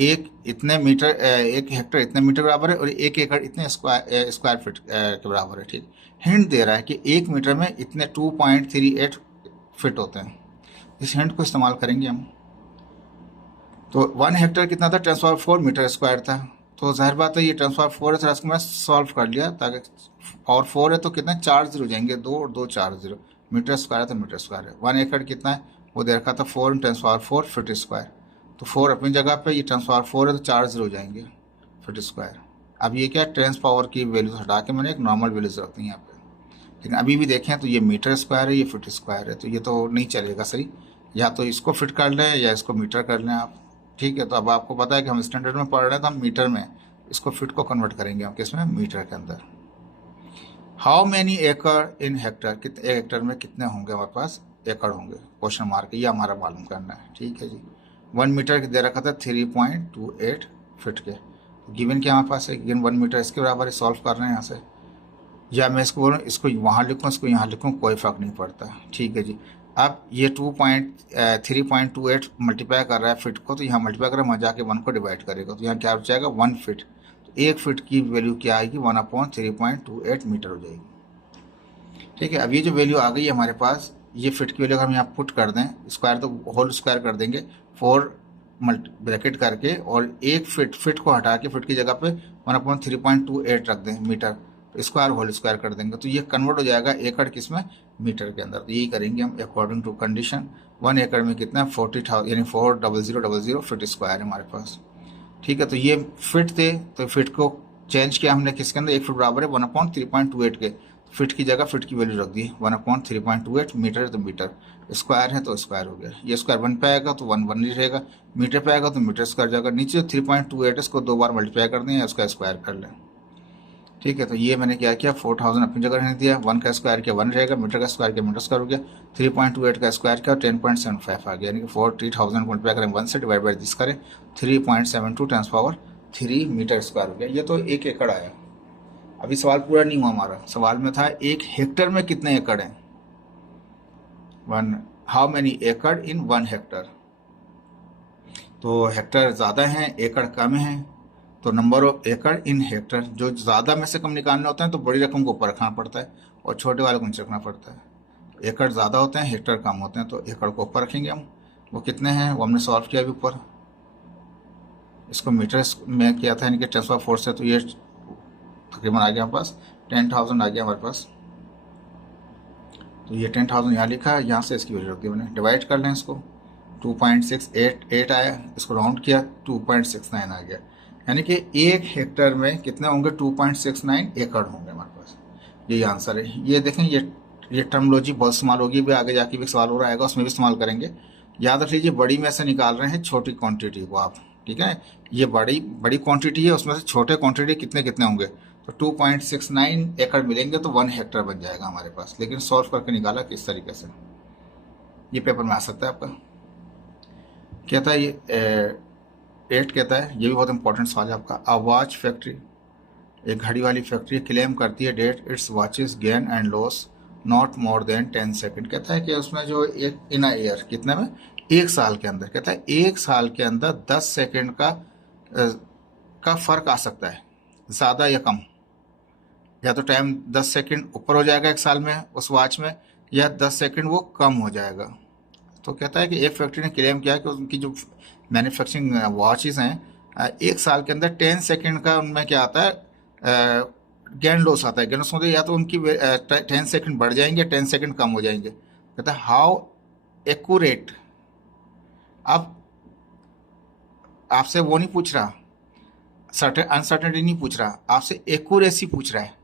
एक इतने मीटर 1 हेक्टर इतने मीटर बराबर है और 1 एकड़ इतने स्क्वायर फीट के बराबर है, ठीक। हिंट दे रहा है कि 1 मीटर में इतने 2.38 फिट होते हैं, इस हिंट को इस्तेमाल करेंगे हम। तो 1 हेक्टर कितना था 10⁴ मीटर स्क्वायर था, तो जाहिर बात है ये 10⁴ है तो इसको मैं सॉल्व कर लिया, ताकि और 4 है तो कितने 4 जीरो जाएंगे, 2 और 2 4 जीरो, मीटर स्क्वायर है तो मीटर स्क्वायर है। 1 एकड़ कितना है वो दे रखा था 4 × 10⁴ फीट स्क्वायर, तो 4 अपनी जगह पे, ये 10⁴ है तो 4 जीरो जाएंगे फीट स्क्वायर। अब ये क्या 10 पावर की वैल्यू हटा के मैंने एक नॉर्मल वैल्यूज रखती है यहाँ पे, लेकिन अभी भी देखें तो ये मीटर स्क्वायर है ये फीट स्क्वायर है, तो ये तो नहीं चलेगा सही, या तो इसको फिट कर लें या इसको मीटर कर लें आप, ठीक है। तो अब आपको पता है कि हम स्टैंडर्ड में पढ़ रहे हैं तो हम मीटर में इसको फिट को कन्वर्ट करेंगे हम किसमें मीटर के अंदर। हाउ मैनी एकड़ इन हेक्टर, कितने हेक्टर में कितने होंगे हमारे पास एकड़ होंगे, क्वेश्चन मार्क, ये हमारा मालूम करना है, ठीक है जी। 1 मीटर की दे रखा था 3.28 फिट के, गिवन क्या हमारे पास है, गिवन 1 मीटर इसके बराबर है, सॉल्व कर रहे हैं यहाँ से, या मैं इसको बोलूँ इसको वहाँ लिखूँ इसको यहाँ लिखूँ कोई फ़र्क नहीं पड़ता, ठीक है जी। अब ये 3.28 मल्टीप्लाई कर रहा है फिट को, तो यहाँ मल्टीप्लाई कर रहा है जाके 1 को डिवाइड करेगा, तो यहाँ क्या हो जाएगा 1 फिट, तो 1 फिट की वैल्यू क्या आएगी 1/3.28 मीटर हो जाएगी, ठीक है। अब ये जो वैल्यू आ गई है हमारे पास, ये फिट की वैल्यू अगर हम यहाँ पुट कर दें, स्क्वायर तो होल स्क्वायर कर देंगे 4 ब्रैकेट करके, और 1 फिट को हटा के फिट की जगह पे 1/3.28 रख दें मीटर, स्क्वायर होल स्क्वायर कर देंगे, तो ये कन्वर्ट हो जाएगा एकड़ किसमें मीटर के अंदर। तो यही करेंगे हम अकॉर्डिंग टू कंडीशन। 1 एकड़ में कितना 40,000 यानी 40000 फिट स्क्वायर है हमारे पास, ठीक है। तो ये फिट थे, तो फिट को चेंज किया हमने किसके अंदर, 1 फिट बराबर है 1/3.28 के, फिट की जगह फिट की वैल्यू रख दी 1/3.28, मीटर तो मीटर, स्क्वायर है तो स्क्वायर हो गया, ये स्क्वायर 1 पे आएगा तो 1 1 ही रहेगा, मीटर पे आएगा तो मीटर स्क्वायर जाएगा, नीचे 3.28 इसको 2 बार मल्टीप्लाई कर दें या उसका स्क्वायर कर लें, ठीक है। तो ये मैंने क्या किया 4000 अपनी जगह रहने दिया, 1 का स्क्वायर किया 1 रहेगा, मीटर का स्क्वायर किया मीटर स्क्वायर हो गया, 3.28 का स्क्वायर किया 10.75 आ गया, यानी कि 40,000 मल्टीप्लाई करें 1 से डिवाइड बाई दिस करें 3.72 10⁻³ मीटर स्क्वायर हो गया। ये तो 1 एकड़ आया। अभी सवाल पूरा नहीं हुआ हमारा, सवाल में था 1 हेक्टर में कितने एकड़ हैं, हाउ मैनी एकड़ इन 1 हेक्टर, तो हेक्टर ज़्यादा हैं एकड़ कम हैं, तो नंबर ऑफ एकड़ इन हेक्टर, जो ज़्यादा में से कम निकालने होते हैं तो बड़ी रकम को ऊपर रखना पड़ता है और छोटे वाले को नीचे रखना पड़ता है। एकड़ ज़्यादा होते हैं हेक्टर कम होते हैं, तो एकड़ को ऊपर रखेंगे हम, वो कितने हैं वो हमने सॉल्व किया अभी ऊपर, इसको मीटर में किया था यानी कि 10⁴ से, तो ये तकरीबन आ गया हमारे पास 10,000 आ गया हमारे पास, तो ये 10,000 यहाँ लिखा है, यहाँ से इसकी वैल्यू रख दी मैंने, डिवाइड कर लें इसको 2.688 आया, इसको राउंड किया 2.69 आ गया। यानी कि 1 हेक्टर में कितने होंगे, 2.69 एकड़ होंगे हमारे पास। यही आंसर है। ये देखें, ये टर्मोलॉजी बहुत इस्तेमाल होगी, भी आगे जाके भी सवाल हो रहा है, उसमें भी इस्तेमाल करेंगे। याद रख लीजिए, बड़ी में से निकाल रहे हैं छोटी क्वांटिटी को आप, ठीक है। ये बड़ी क्वांटिटी है, उसमें से छोटे क्वांटिटी कितने कितने होंगे, तो 2.69 एकड़ मिलेंगे, तो 1 हेक्टर बन जाएगा हमारे पास। लेकिन सॉल्व करके निकाला किस तरीके से, ये पेपर में आ सकता है आपका। कहता है ये 8 कहता है, ये भी बहुत इंपॉर्टेंट सवाल है आपका। अ वॉच फैक्ट्री, एक घड़ी वाली फैक्ट्री क्लेम करती है that its watches gain and loss not more than 10 second. कहता है कि उसमें जो एक इन अ ईयर, कितने में, 1 साल के अंदर, कहता है 1 साल के अंदर 10 सेकेंड का फर्क आ सकता है, ज़्यादा या कम। या तो टाइम 10 सेकेंड ऊपर हो जाएगा 1 साल में उस वॉच में, या 10 सेकेंड वो कम हो जाएगा। तो कहता है कि एक फैक्ट्री ने क्लेम किया कि उनकी जो मैन्युफैक्चरिंग वॉचेस हैं, 1 साल के अंदर 10 सेकेंड का उनमें क्या आता है, गेन लॉस आता है। गेन लॉस मतलब या तो उनकी 10 सेकेंड बढ़ जाएंगे, 10 सेकेंड कम हो जाएंगे। कहता है हाउ एक्यूरेट। अब आपसे वो नहीं पूछ रहा, अनसर्टेनिटी नहीं पूछ रहा, आपसे एक्यूरेसी पूछ रहा है।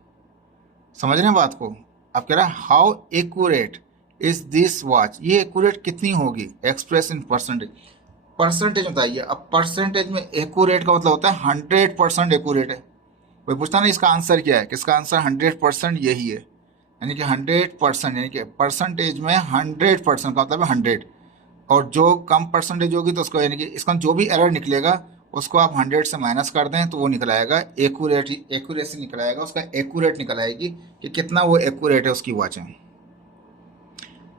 समझ रहे हैं बात को। अब कह रहा है how accurate is this watch, ये एक्यूरेट कितनी होगी, एक्सप्रेस इन परसेंटेज। परसेंटेज बताइए। अब परसेंटेज में एक्यूरेट का मतलब होता है 100% एक्यूरेट है। कोई पूछता ना इसका आंसर क्या है, किसका आंसर 100% यही है। यानी कि 100%, यानी कि परसेंटेज में 100% का मतलब है 100, और जो कम परसेंटेज होगी तो उसको, यानी कि इसका जो भी एरर निकलेगा उसको आप 100 से माइनस कर दें तो वो निकल आएगा एक्यूरेसी निकल आएगा, उसका एक्यूरेट निकल आएगी कि कितना वो एक्यूरेट है उसकी वॉचें।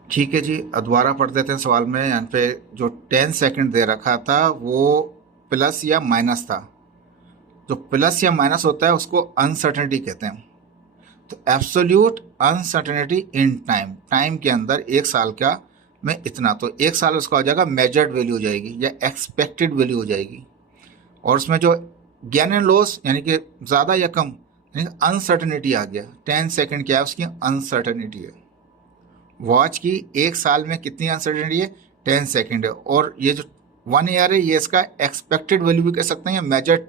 ठीक है जी, अब दोबारा पढ़ देते हैं सवाल में। यहाँ पे जो 10 सेकेंड दे रखा था वो प्लस या माइनस था। जो प्लस या माइनस होता है उसको अनसर्टेनिटी कहते हैं। तो absolute uncertainty in time, time के अंदर 1 साल का में इतना, तो 1 साल उसका हो जाएगा मेजर्ड वैल्यू हो जाएगी या एक्सपेक्टेड वैल्यू हो जाएगी। और उसमें जो गेन एंड लॉस यानी कि ज़्यादा या कम, यानी अनसर्टेनिटी आ गया। 10 सेकेंड क्या है, उसकी अनसर्टेनिटी है। वॉच की 1 साल में कितनी अनसर्टेनिटी है, 10 सेकेंड है। और ये जो 1 ईयर है, ये इसका एक्सपेक्टेड वैल्यू भी कह सकते हैं या मेजर्ड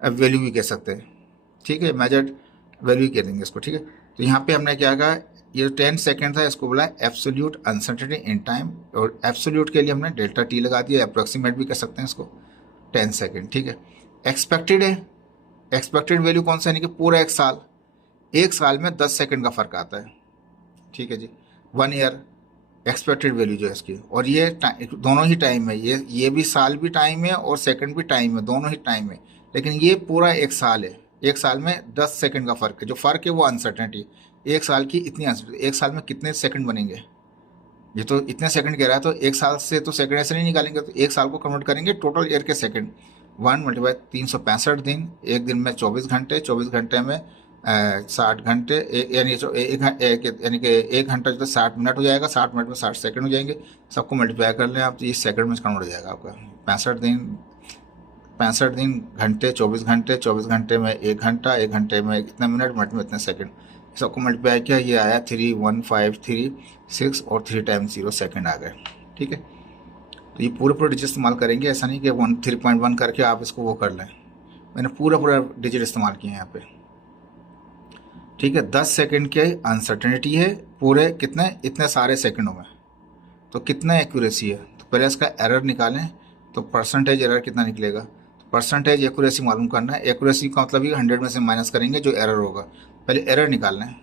वैल्यू भी कह सकते हैं। ठीक है, मेजर्ड वैल्यू कह देंगे इसको। ठीक है, तो यहाँ पे हमने क्या कहा, ये 10 सेकेंड था, इसको बोला एब्सोल्यूट अनसर्टेनिटी इन टाइम, और एब्सोल्यूट के लिए हमने डेल्टा टी लगा दिया, अप्रोक्सीमेट भी कह सकते हैं इसको, 10 सेकेंड। ठीक है, एक्सपेक्टेड है, एक्सपेक्टेड वैल्यू कौन सा, यानी कि पूरा 1 साल, 1 साल में 10 सेकेंड का फर्क आता है। ठीक है जी, 1 ईयर एक्सपेक्टेड वैल्यू जो है इसकी, और ये दोनों ही टाइम है, ये भी साल भी टाइम है और सेकंड भी टाइम है, दोनों ही टाइम है। लेकिन ये पूरा 1 साल है, 1 साल में 10 सेकंड का फर्क है। जो फर्क है वो अनसर्टेनिटी, 1 साल की इतनी अनसर्टेनिटी। 1 साल में कितने सेकंड बनेंगे, ये तो इतने सेकंड कह रहा है, तो 1 साल से तो सेकंड ऐसे नहीं निकालेंगे, तो 1 साल को कन्वर्ट करेंगे टोटल ईयर के सेकंड। 1 × 365 दिन, एक दिन में 24 घंटे, 24 घंटे में 60 घंटे, यानी यानी कि 1 घंटा जो 60 मिनट हो जाएगा, 60 मिनट में 60 सेकंड हो जाएंगे। सबको मल्टीप्लाई कर लें आप तो ये सेकंड में कन्वर्ट हो जाएगा आपका। 65 दिन घंटे, 24 घंटे, 24 घंटे में 1 घंटा, 1 घंटे में इतने मिनट में इतने सेकंड, सबको मल्टीप्लाई किया, ये आया 31536 और 3 टाइम्स 0 सेकंड आ गए। ठीक है, तो ये पूरे डिजिट इस्तेमाल करेंगे, ऐसा नहीं कि 3.1 करके आप इसको वो कर लें। मैंने पूरा डिजिट इस्तेमाल किया है यहाँ पे। ठीक है, 10 सेकंड की अनसर्टेनिटी है पूरे कितने, इतने सारे सेकंडों में, तो कितना एक्यूरेसी है। तो पहले इसका एरर निकालें, तो परसेंटेज एरर कितना निकलेगा, तो परसेंटेज एक्यूरेसी मालूम करना है। एक्यूरेसी का मतलब ये 100 में से माइनस करेंगे जो एरर होगा, पहले एरर निकालना है।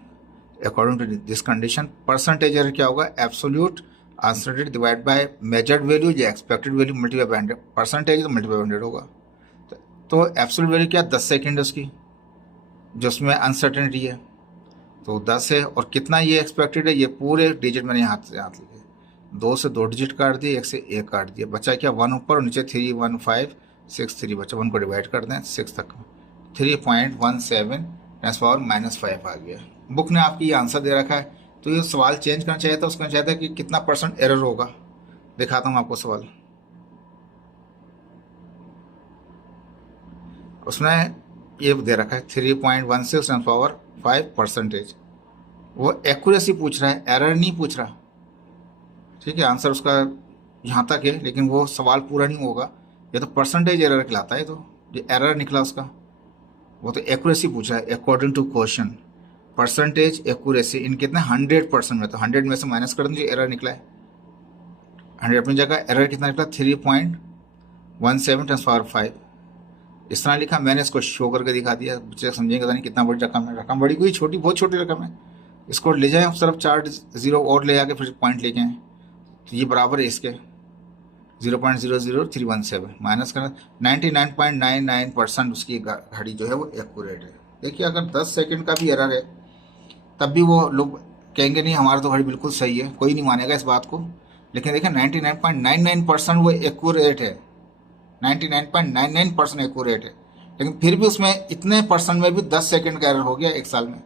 According to this condition percentage error क्या होगा, absolute uncertainty divide by measured value या expected value multiply by 100, percentage तो मल्टीप्लाई बाय 100 होगा। तो एब्सोल्यूट वैल्यू क्या, 10 सेकेंड है उसकी, जो उसमें अनसर्टेनिटी है, तो 10 है। और कितना ये एक्सपेक्टेड है, ये पूरे डिजिट मैंने हाथ से हाथ लिखे, 2 से 2 डिजिट काट दिए, 1 से 1 काट दिया, बचा क्या 1 ऊपर और नीचे 31563 बचा, 1 को डिवाइड कर दें 6 तक, 3.17 10⁻⁻5 आ गया। बुक ने आपकी ये आंसर दे रखा है, तो ये सवाल चेंज करना चाहिए था, उसका चाहता है कि कितना % एरर होगा। दिखाता हूँ आपको सवाल, उसमें ये दे रखा है 3.16 10⁻⁵%। वो एक्यूरेसी पूछ रहा है, एरर नहीं पूछ रहा। ठीक है, आंसर उसका यहाँ तक है, लेकिन वो सवाल पूरा नहीं होगा। ये तो परसेंटेज एरर कहलाता है। तो जो एरर निकला उसका, वो तो एक्यूरेसी पूछा है, according to question percentage accuracy in कितना 100% में, तो 100 में से माइनस कर दीजिए, एरर निकला है 100 अपनी जगह। एरर कितना निकला 3.17 × 5। इस तरह लिखा, मैंने इसको शो करके दिखा दिया, बच्चे समझेंगे तो नहीं कितना बड़ी रकम है। रकम बड़ी कोई छोटी, बहुत छोटी रकम है। इसको ले जाएं उस तरफ, 4 जीरो और ले आके फिर पॉइंट लेके आए, तो ये बराबर है इसके 0.00317 माइनस करना। 99.99% उसकी घड़ी जो है वो एक्यूरेट है। देखिए अगर 10 सेकंड का भी एरर है तब भी वो लोग कहेंगे नहीं हमारा तो घड़ी बिल्कुल सही है, कोई नहीं मानेगा इस बात को। लेकिन देखिए 99.99% वो एक्यूरेट है, 99.99% एक्यूरेट है। लेकिन फिर भी उसमें इतने परसेंट में भी 10 सेकंड का एरर हो गया एक साल में,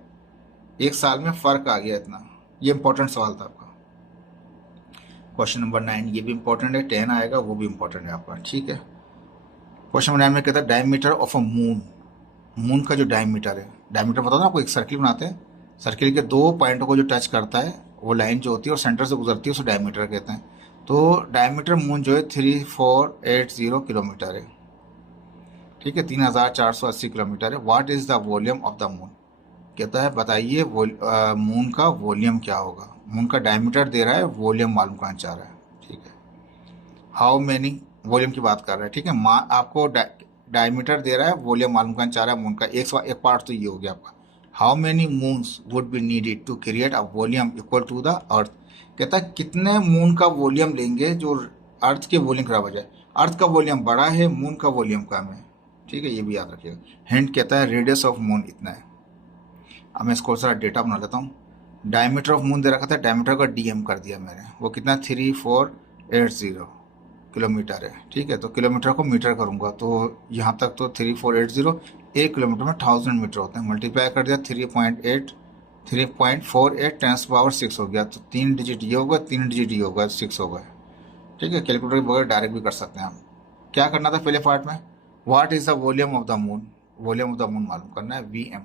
एक साल में फ़र्क आ गया इतना। ये इंपॉर्टेंट सवाल था आपका। क्वेश्चन नंबर 9 ये भी इंपॉर्टेंट है, 10 आएगा वो भी इंपॉर्टेंट है आपका, ठीक है। क्वेश्चन नंबर 9 में कहता है diameter of a moon. Moon का जो डायमीटर है, डायमीटर बता दो आपको, एक सर्किल बनाते हैं, सर्किल के 2 पॉइंटों को जो टच करता है वो लाइन जो होती है और सेंटर से गुजरती है उसे डायमीटर कहते हैं। तो डायमीटर मून जो है 3480 किलोमीटर है, ठीक है, 3480 किलोमीटर है। What is the volume of the moon. कहता है बताइए मून का वॉल्यूम क्या होगा। मून का डायमीटर दे रहा है, वॉल्यूम मालूम करना चाह रहा है, ठीक है। हाउ मेनी, वॉल्यूम की बात कर रहा है, ठीक है। आपको डायमीटर दे रहा है, वॉल्यूम मालूम करना चाह रहा है मून का। एक पार्ट तो ये हो गया आपका। How many moons would be needed to create a volume equal to the earth. कहता है कितने मून का वॉल्यूम लेंगे जो अर्थ के वॉल्यूम खराब हो जाए। अर्थ का वॉल्यूम बड़ा है, मून का वॉल्यूम कम है, ठीक है, ये भी याद रखिएगा। हिंट कहता है रेडियस ऑफ मून इतना है। अब मैं इसको सारा डेटा बना लेता हूँ। डायमीटर ऑफ मून दे रखा था, डायमीटर का डीएम कर दिया मैंने, वो कितना 3480 किलोमीटर है, ठीक है। तो किलोमीटर को मीटर करूँगा, तो यहाँ तक तो 3480, 1 किलोमीटर में 1000 मीटर होते हैं। मल्टीप्लाई कर दिया 3.48 10⁻⁶ हो गया। तो 3 डिजिट ये होगा, 3 डिजिट ये होगा, 6 होगा, ठीक है। कैलकुलेटर के बगैर डायरेक्ट भी कर सकते हैं हम। क्या करना था पहले पार्ट में, what is the volume of the moon, volume of the moon मालूम करना है। वीएम,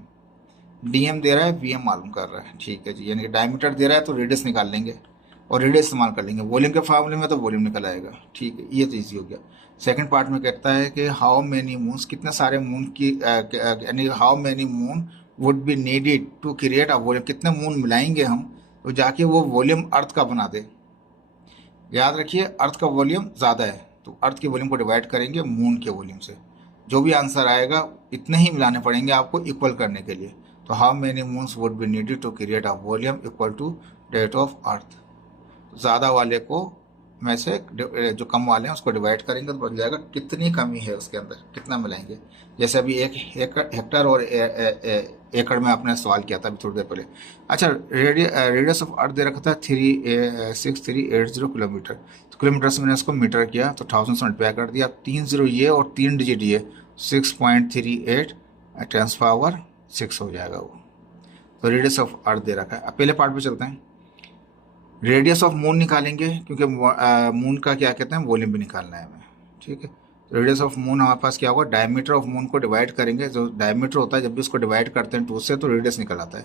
डीएम दे रहा है, वीएम मालूम कर रहा है, ठीक है जी। यानी कि डायमीटर दे रहा है तो रेडियस निकाल लेंगे और रेडियस इस्तेमाल कर लेंगे। वॉल्यूम के फार्मूले में तो वॉल्यूम निकल आएगा, ठीक है, ये तो ईजी हो गया। सेकंड पार्ट में कहता है कि हाउ मेनी मून्स, कितने सारे मून की, यानी how many moon would be needed to create a volume, कितने मून मिलाएंगे हम तो जाके वो वॉल्यूम अर्थ का बना दे। याद रखिए अर्थ का वॉल्यूम ज़्यादा है तो अर्थ के वॉल्यूम को डिवाइड करेंगे मून के वॉल्यूम से, जो भी आंसर आएगा इतने ही मिलाने पड़ेंगे आपको इक्वल करने के लिए। तो how many moons would be needed to create a volume equal to that of earth. ज़्यादा वाले को में से जो कम वाले हैं उसको डिवाइड करेंगे तो बच जाएगा कितनी कमी है उसके अंदर, कितना मिलाएंगे। जैसे अभी एक हेक्टर और एकड़ में आपने सवाल किया था अभी थोड़ी देर पहले। अच्छा, रेडियस ऑफ अर्थ दे रखा था 6380 किलोमीटर। तो किलोमीटर से मैंने उसको मीटर किया तो 1000 से मल्टीप्लाई कर दिया। 3 जीरो ये और 3 डिजिट ये, 6.38 10⁻⁶ हो जाएगा वो। तो रेडियस ऑफ अर्थ दे रखा है। अब पहले पार्ट पे चलते हैं। रेडियस ऑफ मून निकालेंगे क्योंकि मून का क्या कहते हैं वॉल्यूम भी निकालना है हमें, ठीक है। रेडियस ऑफ मून हमारे पास क्या होगा, डायमीटर ऑफ मून को डिवाइड करेंगे। जो डायमीटर होता है जब भी उसको डिवाइड करते हैं 2 से तो रेडियस निकल आता है।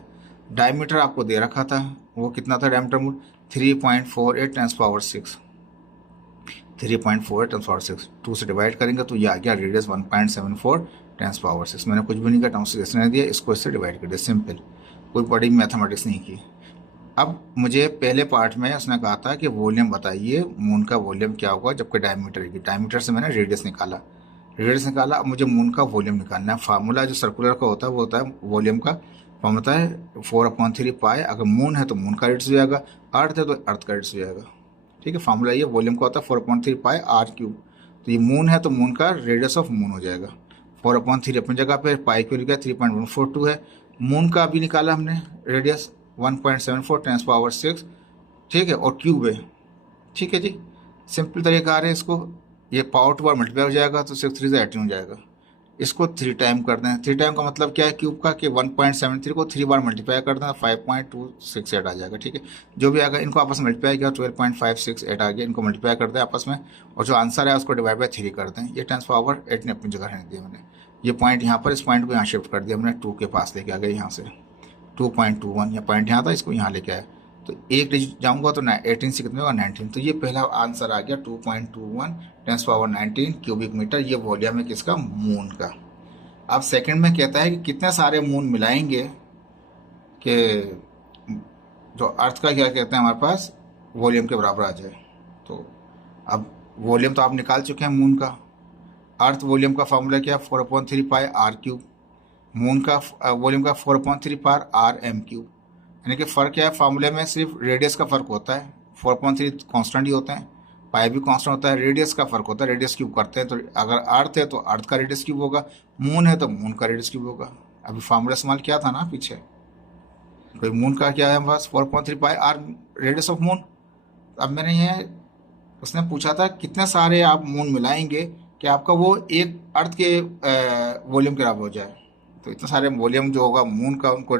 डायमीटर आपको दे रखा था, वो कितना था डायमीटर मून 3.48 10⁻⁶, 3.48 10⁻⁶। 2 से डिवाइड करेंगे तो ये आ गया रेडियस 1.74 10⁻⁶। मैंने कुछ भी नहीं किया, इसने दिया, इसको इससे डिवाइड कर दिया, सिंपल, कोई बड़ी मैथमेटिक्स नहीं की। अब मुझे पहले पार्ट में उसने कहा था कि वॉल्यूम बताइए मून का वॉल्यूम क्या होगा जबकि डायमीटर की, डायमीटर से मैंने रेडियस निकाला, रेडियस निकाला। अब मुझे मून का वॉल्यूम निकालना है। फार्मूला जो सर्कुलर का होता है वो होता है वॉल्यूम का फॉर्मूला है 4/3 पाई। अगर मून है तो मून का रेडियस हो जाएगा, अर्थ है तो अर्थ का रेडियस हो जाएगा, ठीक है। फार्मूला ये वॉल्यूम का होता है 4/3 पाई r³। तो ये मून है तो मून का रेडियस ऑफ मून हो जाएगा 4/3 अपनी जगह पे, पाई क्यों लिखा 3.142 है। मून का अभी निकाला हमने रेडियस 1.74 10⁻⁶, ठीक है, और क्यूब है, ठीक है जी। सिंपल तरीका आ रहा है इसको, ये पावर टू बार मल्टीप्लाई हो जाएगा तो 6 3 18 हो जाएगा। इसको 3 टाइम कर दें, 3 टाइम का मतलब क्या है क्यूब का कि 1.73 को 3 बार मल्टीप्लाई कर दें 5.268 आ जाएगा, ठीक है। जो भी आएगा इनको आपस में मल्टीप्लाई किया 12.568 आ गया, इनको मल्टीप्लाई कर दें आपस में और जो आंसर है उसको डिवाइड बाय 3 कर दें। ये 10⁻8 ने अपनी जगह रहने दिया मैंने। ये पॉइंट यहाँ पर, इस पॉइंट को यहाँ शिफ्ट कर दिया मैंने, 2 के पास लेके आ गए यहाँ से 2.21, या पॉइंट यहाँ था इसको यहाँ लेके आया तो एक डिजिट जाऊंगा तो 18 से कितने होगा 19। तो ये पहला आंसर आ गया 2.21 टेंस पावर 19 क्यूबिक मीटर। ये वॉल्यूम है किसका, मून का। अब सेकंड में कहता है कि कितने सारे मून मिलाएंगे कि जो अर्थ का क्या कहते हैं हमारे पास वॉल्यूम के बराबर आ जाए। तो अब वॉल्यूम तो आप निकाल चुके हैं मून का। अर्थ वॉल्यूम का फॉर्मूला क्या, 4/3 पाई आर क्यूब। मून का वॉल्यूम का 4/3 पार आर एम क्यूब। यानी कि फ़र्क क्या है फार्मूले में, सिर्फ रेडियस का फ़र्क होता है। 4/3 कांस्टेंट ही होते हैं, पाई भी कांस्टेंट होता है, रेडियस का फ़र्क होता है, रेडियस क्यूब करते हैं। तो अगर अर्थ है तो अर्थ का रेडियस क्यूब होगा, मून है तो मून का रेडियस क्यूब होगा। अभी फार्मूला इस्तेमाल किया था ना पीछे, कोई मून का क्या है हमारे पास 4/3 पाई आर रेडियस ऑफ मून। अब मैंने ये उसने पूछा था कितने सारे आप मून मिलाएंगे कि आपका वो एक अर्थ के वॉल्यूम के बराबर हो जाए। तो इतने सारे वॉल्यूम जो होगा मून का, उनको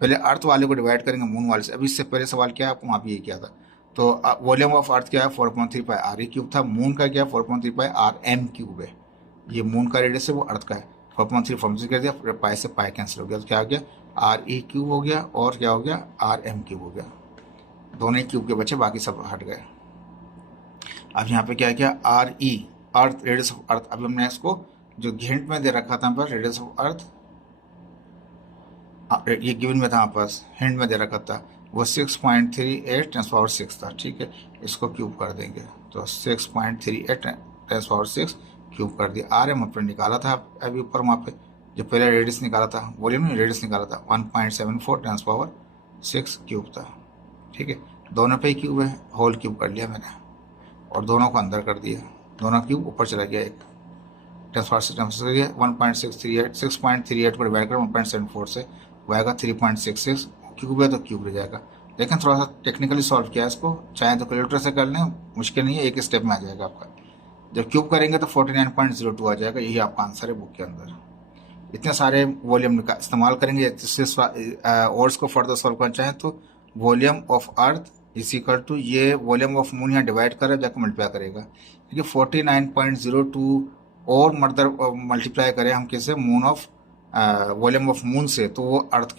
पहले अर्थ वाले को डिवाइड करेंगे मून वाले से। अभी इससे पहले सवाल क्या है आपको वहाँ पे ये किया था। तो वॉल्यूम ऑफ अर्थ क्या है 4/3 पाई आर ई क्यूब था, मून का क्या 4/3 पाई आर एम क्यूब है। ये मून का रेडियस है, वो अर्थ का है। 4/3 फॉर्म से कर दिया, फिर पाई से पाई कैंसिल हो गया, तो क्या हो गया आर ई क्यूब हो गया और क्या हो गया आर एम क्यूब हो गया। दोनों ही क्यूब के बच्चे, बाकी सब हट गए। अब यहाँ पे क्या किया R E earth radius of earth. अभी हमने इसको जो हिंट में दे रखा था पर रेडियस ऑफ अर्थ, ये गिवन में था हमारे पास, हिंट में दे रखा था, वो 6.38 टेंस पावर 6 था। ठीक है, इसको क्यूब कर देंगे तो 6.38 टेंस पावर 6 क्यूब कर दिया। आर एम अपने निकाला था अभी ऊपर वहाँ पे, जो पहले रेडियस निकाला था, वॉल्यूम में रेडियस निकाला था 1.74 टेंस पावर 6 क्यूब था। ठीक है, दोनों पे ही क्यूब है, होल क्यूब कर लिया मैंने और दोनों को अंदर कर दिया, दोनों क्यूब ऊपर चला गया। एक टेंस पावर 1.638 6.38 को डिवाइड कर 1.74 से वो आएगा 3.66। क्यूब है तो क्यूब रह जाएगा। लेकिन थोड़ा सा टेक्निकली सॉल्व किया इसको, चाहे तो कैलकुलेटर से कर लें, मुश्किल नहीं है, एक स्टेप में आ जाएगा आपका। जब क्यूब करेंगे तो 49.02 आ जाएगा। यही आपका आंसर है बुक के अंदर। इतने सारे वॉल्यूम इस्तेमाल करेंगे। और इसको फर्दर सॉल्व करना चाहें तो volume of earth is equal to ये वॉल्यूम ऑफ मून यहाँ डिवाइड कर जाकर मल्टीप्लाई करेगा, क्योंकि 49.02 और मल्टीप्लाई करें हम किससे, moon of volume of moon से, तो वो अर्थ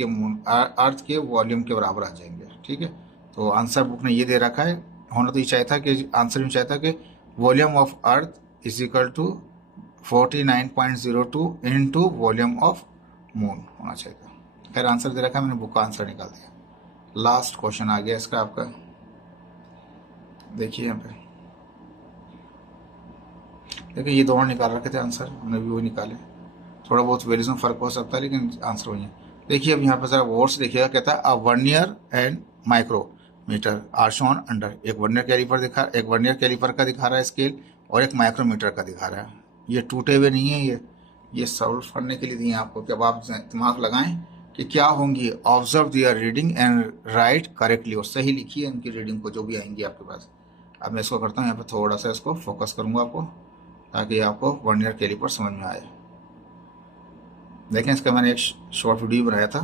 के वॉल्यूम के बराबर आ जाएंगे। ठीक है, तो आंसर बुक ने ये दे रखा है। होना तो ये चाहिए था कि आंसर में चाहिए था कि volume of earth is equal to 49.02 into volume of moon होना चाहिए था। खैर आंसर दे रखा है, मैंने बुक का आंसर निकाल दिया। लास्ट क्वेश्चन आ गया इसका आपका, देखिए यहाँ पे। देखिए ये दोनों निकाल रखे थे आंसर, हमने भी वही निकाले। थोड़ा बहुत वेरिएशन में फर्क हो सकता है लेकिन आंसर वही है। देखिए अब यहाँ पर जरा वर्ड्स देखिएगा, कहता है a vernier and micrometer are shown under. एक वर्नियर कैलिपर का दिखा रहा है स्केल और एक माइक्रोमीटर का दिखा रहा है। ये टूटे हुए नहीं है, ये सॉल्व करने के लिए दिए आपको कि अब आप दिमाग लगाएं कि क्या होंगी। Observe their reading and write correctly, और सही लिखिए इनकी रीडिंग को जो भी आएंगी आपके पास। अब मैं इसको करता हूँ यहाँ पे, थोड़ा सा इसको फोकस करूँगा आपको ताकि आपको वर्नियर कैलिपर समझ में आए। देखें इसका मैंने एक शॉर्ट वीडियो बनाया था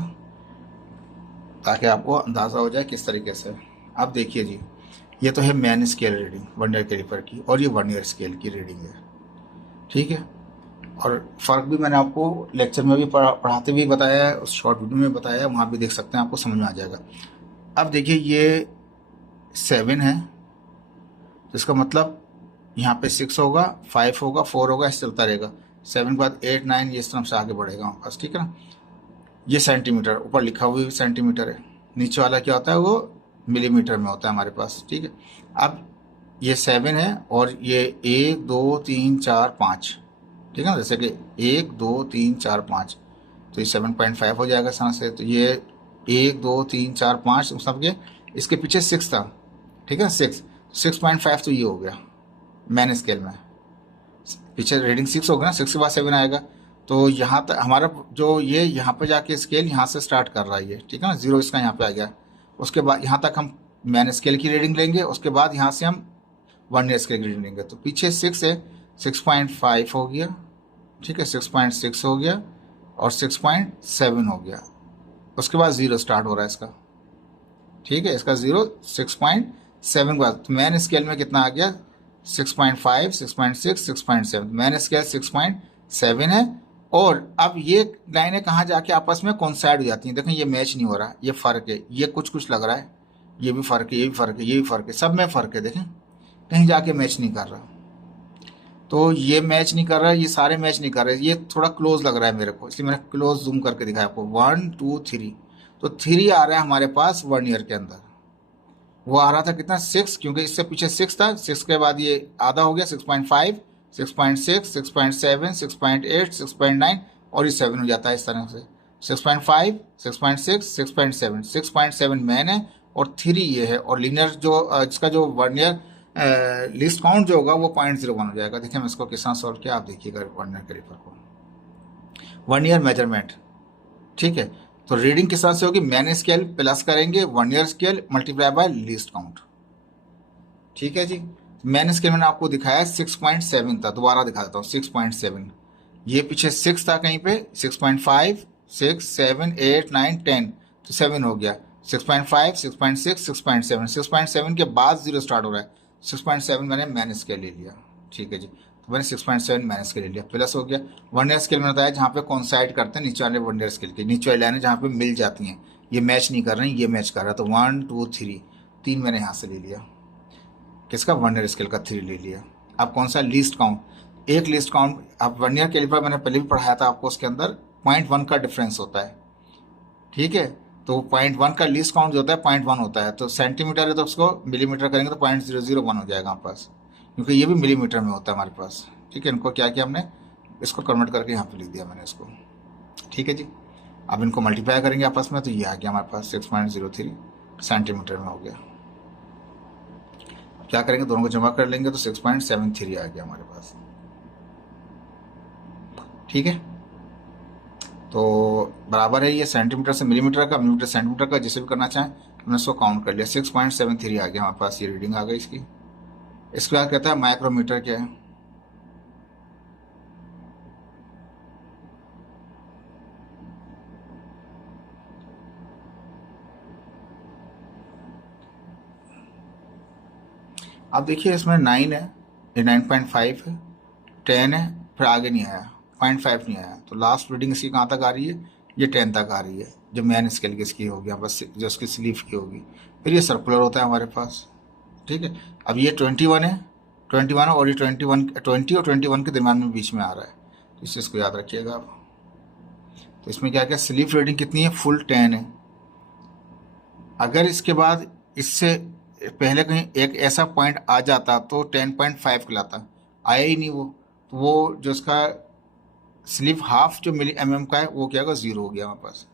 ताकि आपको अंदाज़ा हो जाए किस तरीके से। अब देखिए जी, ये तो है main scale reading vernier calliper की, और ये वर्नियर स्केल की रीडिंग है। ठीक है, और फ़र्क भी मैंने आपको लेक्चर में भी पढ़ाते भी बताया है, उस शॉर्ट वीडियो में बताया है, वहाँ भी देख सकते हैं, आपको समझ में आ जाएगा। अब देखिए ये 7 है, तो इसका मतलब यहाँ पे 6 होगा, 5 होगा, 4 होगा, ऐसे चलता रहेगा। 7 के बाद 8 9 ये इस तरफ से आगे बढ़ेगा हमारे पास। ठीक है ना, ये सेंटीमीटर, ऊपर लिखा हुआ भी सेंटीमीटर है, नीचे वाला क्या होता है वो मिलीमीटर में होता है हमारे पास। ठीक है, अब ये 7 है और ये 1 2 3 4 5। ठीक है ना, जैसे कि 1 2 3 4 5, तो ये 7.5 हो जाएगा यहाँ से। तो ये 1 2 3 4 5 सबके, इसके पीछे 6 था। ठीक है, 6.5 तो ये हो गया मैन स्केल में, पीछे रीडिंग 6 होगा ना, 6 के बाद 7 आएगा। तो यहाँ तक हमारा जो ये यहाँ पे जाके स्केल यहाँ से स्टार्ट कर रहा है ये। ठीक है ना, 0 इसका यहाँ पे आ गया। उसके बाद यहाँ तक हम मैन स्केल की रीडिंग लेंगे, उसके बाद यहाँ से हम वर्नियर स्केल की रीडिंग लेंगे। तो पीछे 6 है, 6.5 हो गया। ठीक है, 6.6 हो गया और 6.7 हो गया। उसके बाद 0 स्टार्ट हो रहा है इसका। ठीक है, इसका 0 6.7 के बाद। तो मैन स्केल में कितना आ गया 6.5 6.6 6.7, मैन स्केल 6.7 है। और अब ये लाइनें कहाँ जाके आपस में कोइंसाइड हो जाती हैं। देखें ये मैच नहीं हो रहा, ये फ़र्क है, ये कुछ कुछ लग रहा है, ये भी फ़र्क है, ये भी फ़र्क है, ये भी फ़र्क है, सब में फ़र्क है। देखें कहीं जाके मैच नहीं कर रहा, तो ये मैच नहीं कर रहा है, ये सारे मैच नहीं कर रहे, ये थोड़ा क्लोज लग रहा है मेरे को, इसलिए मैंने क्लोज जूम करके दिखाया आपको। 1 2 3, तो 3 आ रहा है हमारे पास 1 ईयर के अंदर। वो आ रहा था कितना 6, क्योंकि इससे पीछे 6 था, 6 के बाद ये आधा हो गया 6.5, 6.6, 6.7, 6.8, 6.9 और ये 7 हो जाता है इस तरह से। 6.5, 6.6, 6.7, 6.7 मैन है और 3 ये है, और लीनियर जो इसका जो 1 ईयर लिस्ट काउंट जो होगा वो 0.01 हो जाएगा। देखिए मैं इसको किस तरह सॉल्व किया, आप देखिएगा 1 ईयर कैलिपर को, 1 ईयर मेजरमेंट। ठीक है, तो रीडिंग किस तरह से होगी, मैन स्केल प्लस करेंगे 1 year scale multiply by least count. ठीक है जी, मैन स्केल मैंने आपको दिखाया 6.7 था, दोबारा दिखा देता हूँ 6.7। ये पीछे 6 था कहीं पे, 6.5, 6, 7, 8, 9, 10, तो 7 हो गया। 6.5, 6.6, 6.7, 6.7 के बाद 0 स्टार्ट हो रहा है, 6.7 मैंने मैन स्केल ले लिया। ठीक है जी, तो मैंने 6.7 मैन स्केल ले लिया, प्लस हो गया। 1 ईयर स्केल मैंने बताया जहाँ पे कॉन्साइड करते हैं नीचे वाले 1 ईयर स्केल के, नीचे वाली लाइनें जहाँ पे मिल जाती हैं, ये मैच नहीं कर रही, ये मैच कर रहा है, तो 1 2 3, 3 मैंने यहाँ से ले लिया, किसका 1 ईयर स्केल का 3 ले लिया। अब कौन सा लिस्ट काउंट, एक लिस्ट काउंट, अब 1 ईयर कैलिपर मैंने पहले भी पढ़ाया था आपको, उसके अंदर 0.1 का डिफरेंस होता है। ठीक है, तो 0.1 का लिस्ट काउंट जो होता है 0.1 होता है, तो सेंटीमीटर है तो उसको मिलीमीटर करेंगे तो 0.001 हो जाएगा हमारे पास, क्योंकि ये भी मिलीमीटर में होता है हमारे पास। ठीक है, इनको क्या किया हमने, इसको कन्वर्ट करके यहाँ पे लिख दिया मैंने इसको। ठीक है जी, अब इनको मल्टीप्लाई करेंगे आपस में, तो ये आ गया हमारे पास 6.03 सेंटीमीटर में हो गया। क्या करेंगे, दोनों को जमा कर लेंगे तो 6.73 आ गया हमारे पास। ठीक है, तो बराबर है ये सेंटीमीटर से मिलीमीटर का, मिलीमीटर सेंटीमीटर का, जिसे भी करना चाहें। हमने इसको काउंट कर लिया, 6.73 आ गया हमारे पास, ये रीडिंग आ गई इसकी। इसके बाद कहता है माइक्रोमीटर क्या है। अब देखिए इसमें 9 है, ये 9.5 है, 10 है, फिर आगे नहीं आया, 0.5 नहीं आया, तो लास्ट रीडिंग इसकी कहाँ तक आ रही है, ये 10 तक आ रही है, जो मैन स्केल की इसकी होगी, बस जो उसकी स्लीव की होगी। फिर ये सर्कुलर होता है हमारे पास। ठीक है, अब ये 21 है, 21 और ये 20 और 21 के दरम्यान में बीच में आ रहा है, तो इस चीज़ को याद रखिएगा आप। तो इसमें क्या क्या स्लीव रीडिंग कितनी है, फुल 10 है। अगर इसके बाद इससे पहले कहीं एक ऐसा पॉइंट आ जाता तो 10.5 कहलाता, आया ही नहीं वो, तो वो जो उसका स्लीव हाफ जो मिली mm का है वो क्या होगा, 0 हो गया हमारे पास।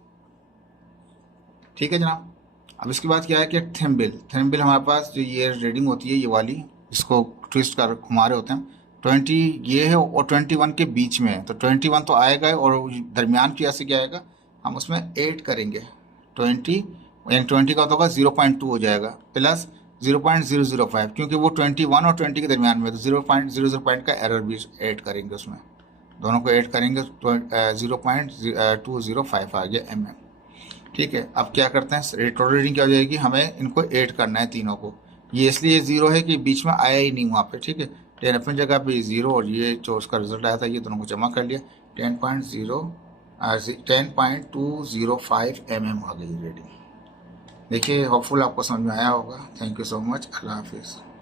ठीक है जनाब, अब इसके बाद क्या है कि थिम्बिल, थिम्बिल हमारे पास जो ये रीडिंग होती है, ये वाली इसको ट्विस्ट कर घुमा रहे होते हैं, 20 ये है और 21 के बीच में है, तो 21 तो आएगा और दरमियान की ऐसे क्या आएगा, हम उसमें 8 करेंगे, 20 यानी 20 का तो होगा 0.2 हो जाएगा, प्लस 0.005, क्योंकि वो 21 और 20 के दरमियान में, तो 0.00 पॉइंट का एरर भी ऐड करेंगे उसमें, दोनों को ऐड करेंगे, 0.205 आ गया mm। ठीक है, अब क्या करते हैं, टोटल रीडिंग क्या हो जाएगी, हमें इनको ऐड करना है तीनों को। ये इसलिए 0 है कि बीच में आया ही नहीं वहाँ पे। ठीक है, 10 अपनी जगह पे 0 और ये जो उसका रिजल्ट आया था ये दोनों को जमा कर लिया, 10.205 mm आ गई रीडिंग। देखिए होपफुल आपको समझ में आया होगा। थैंक यू सो मच, अल्लाह हाफिज़।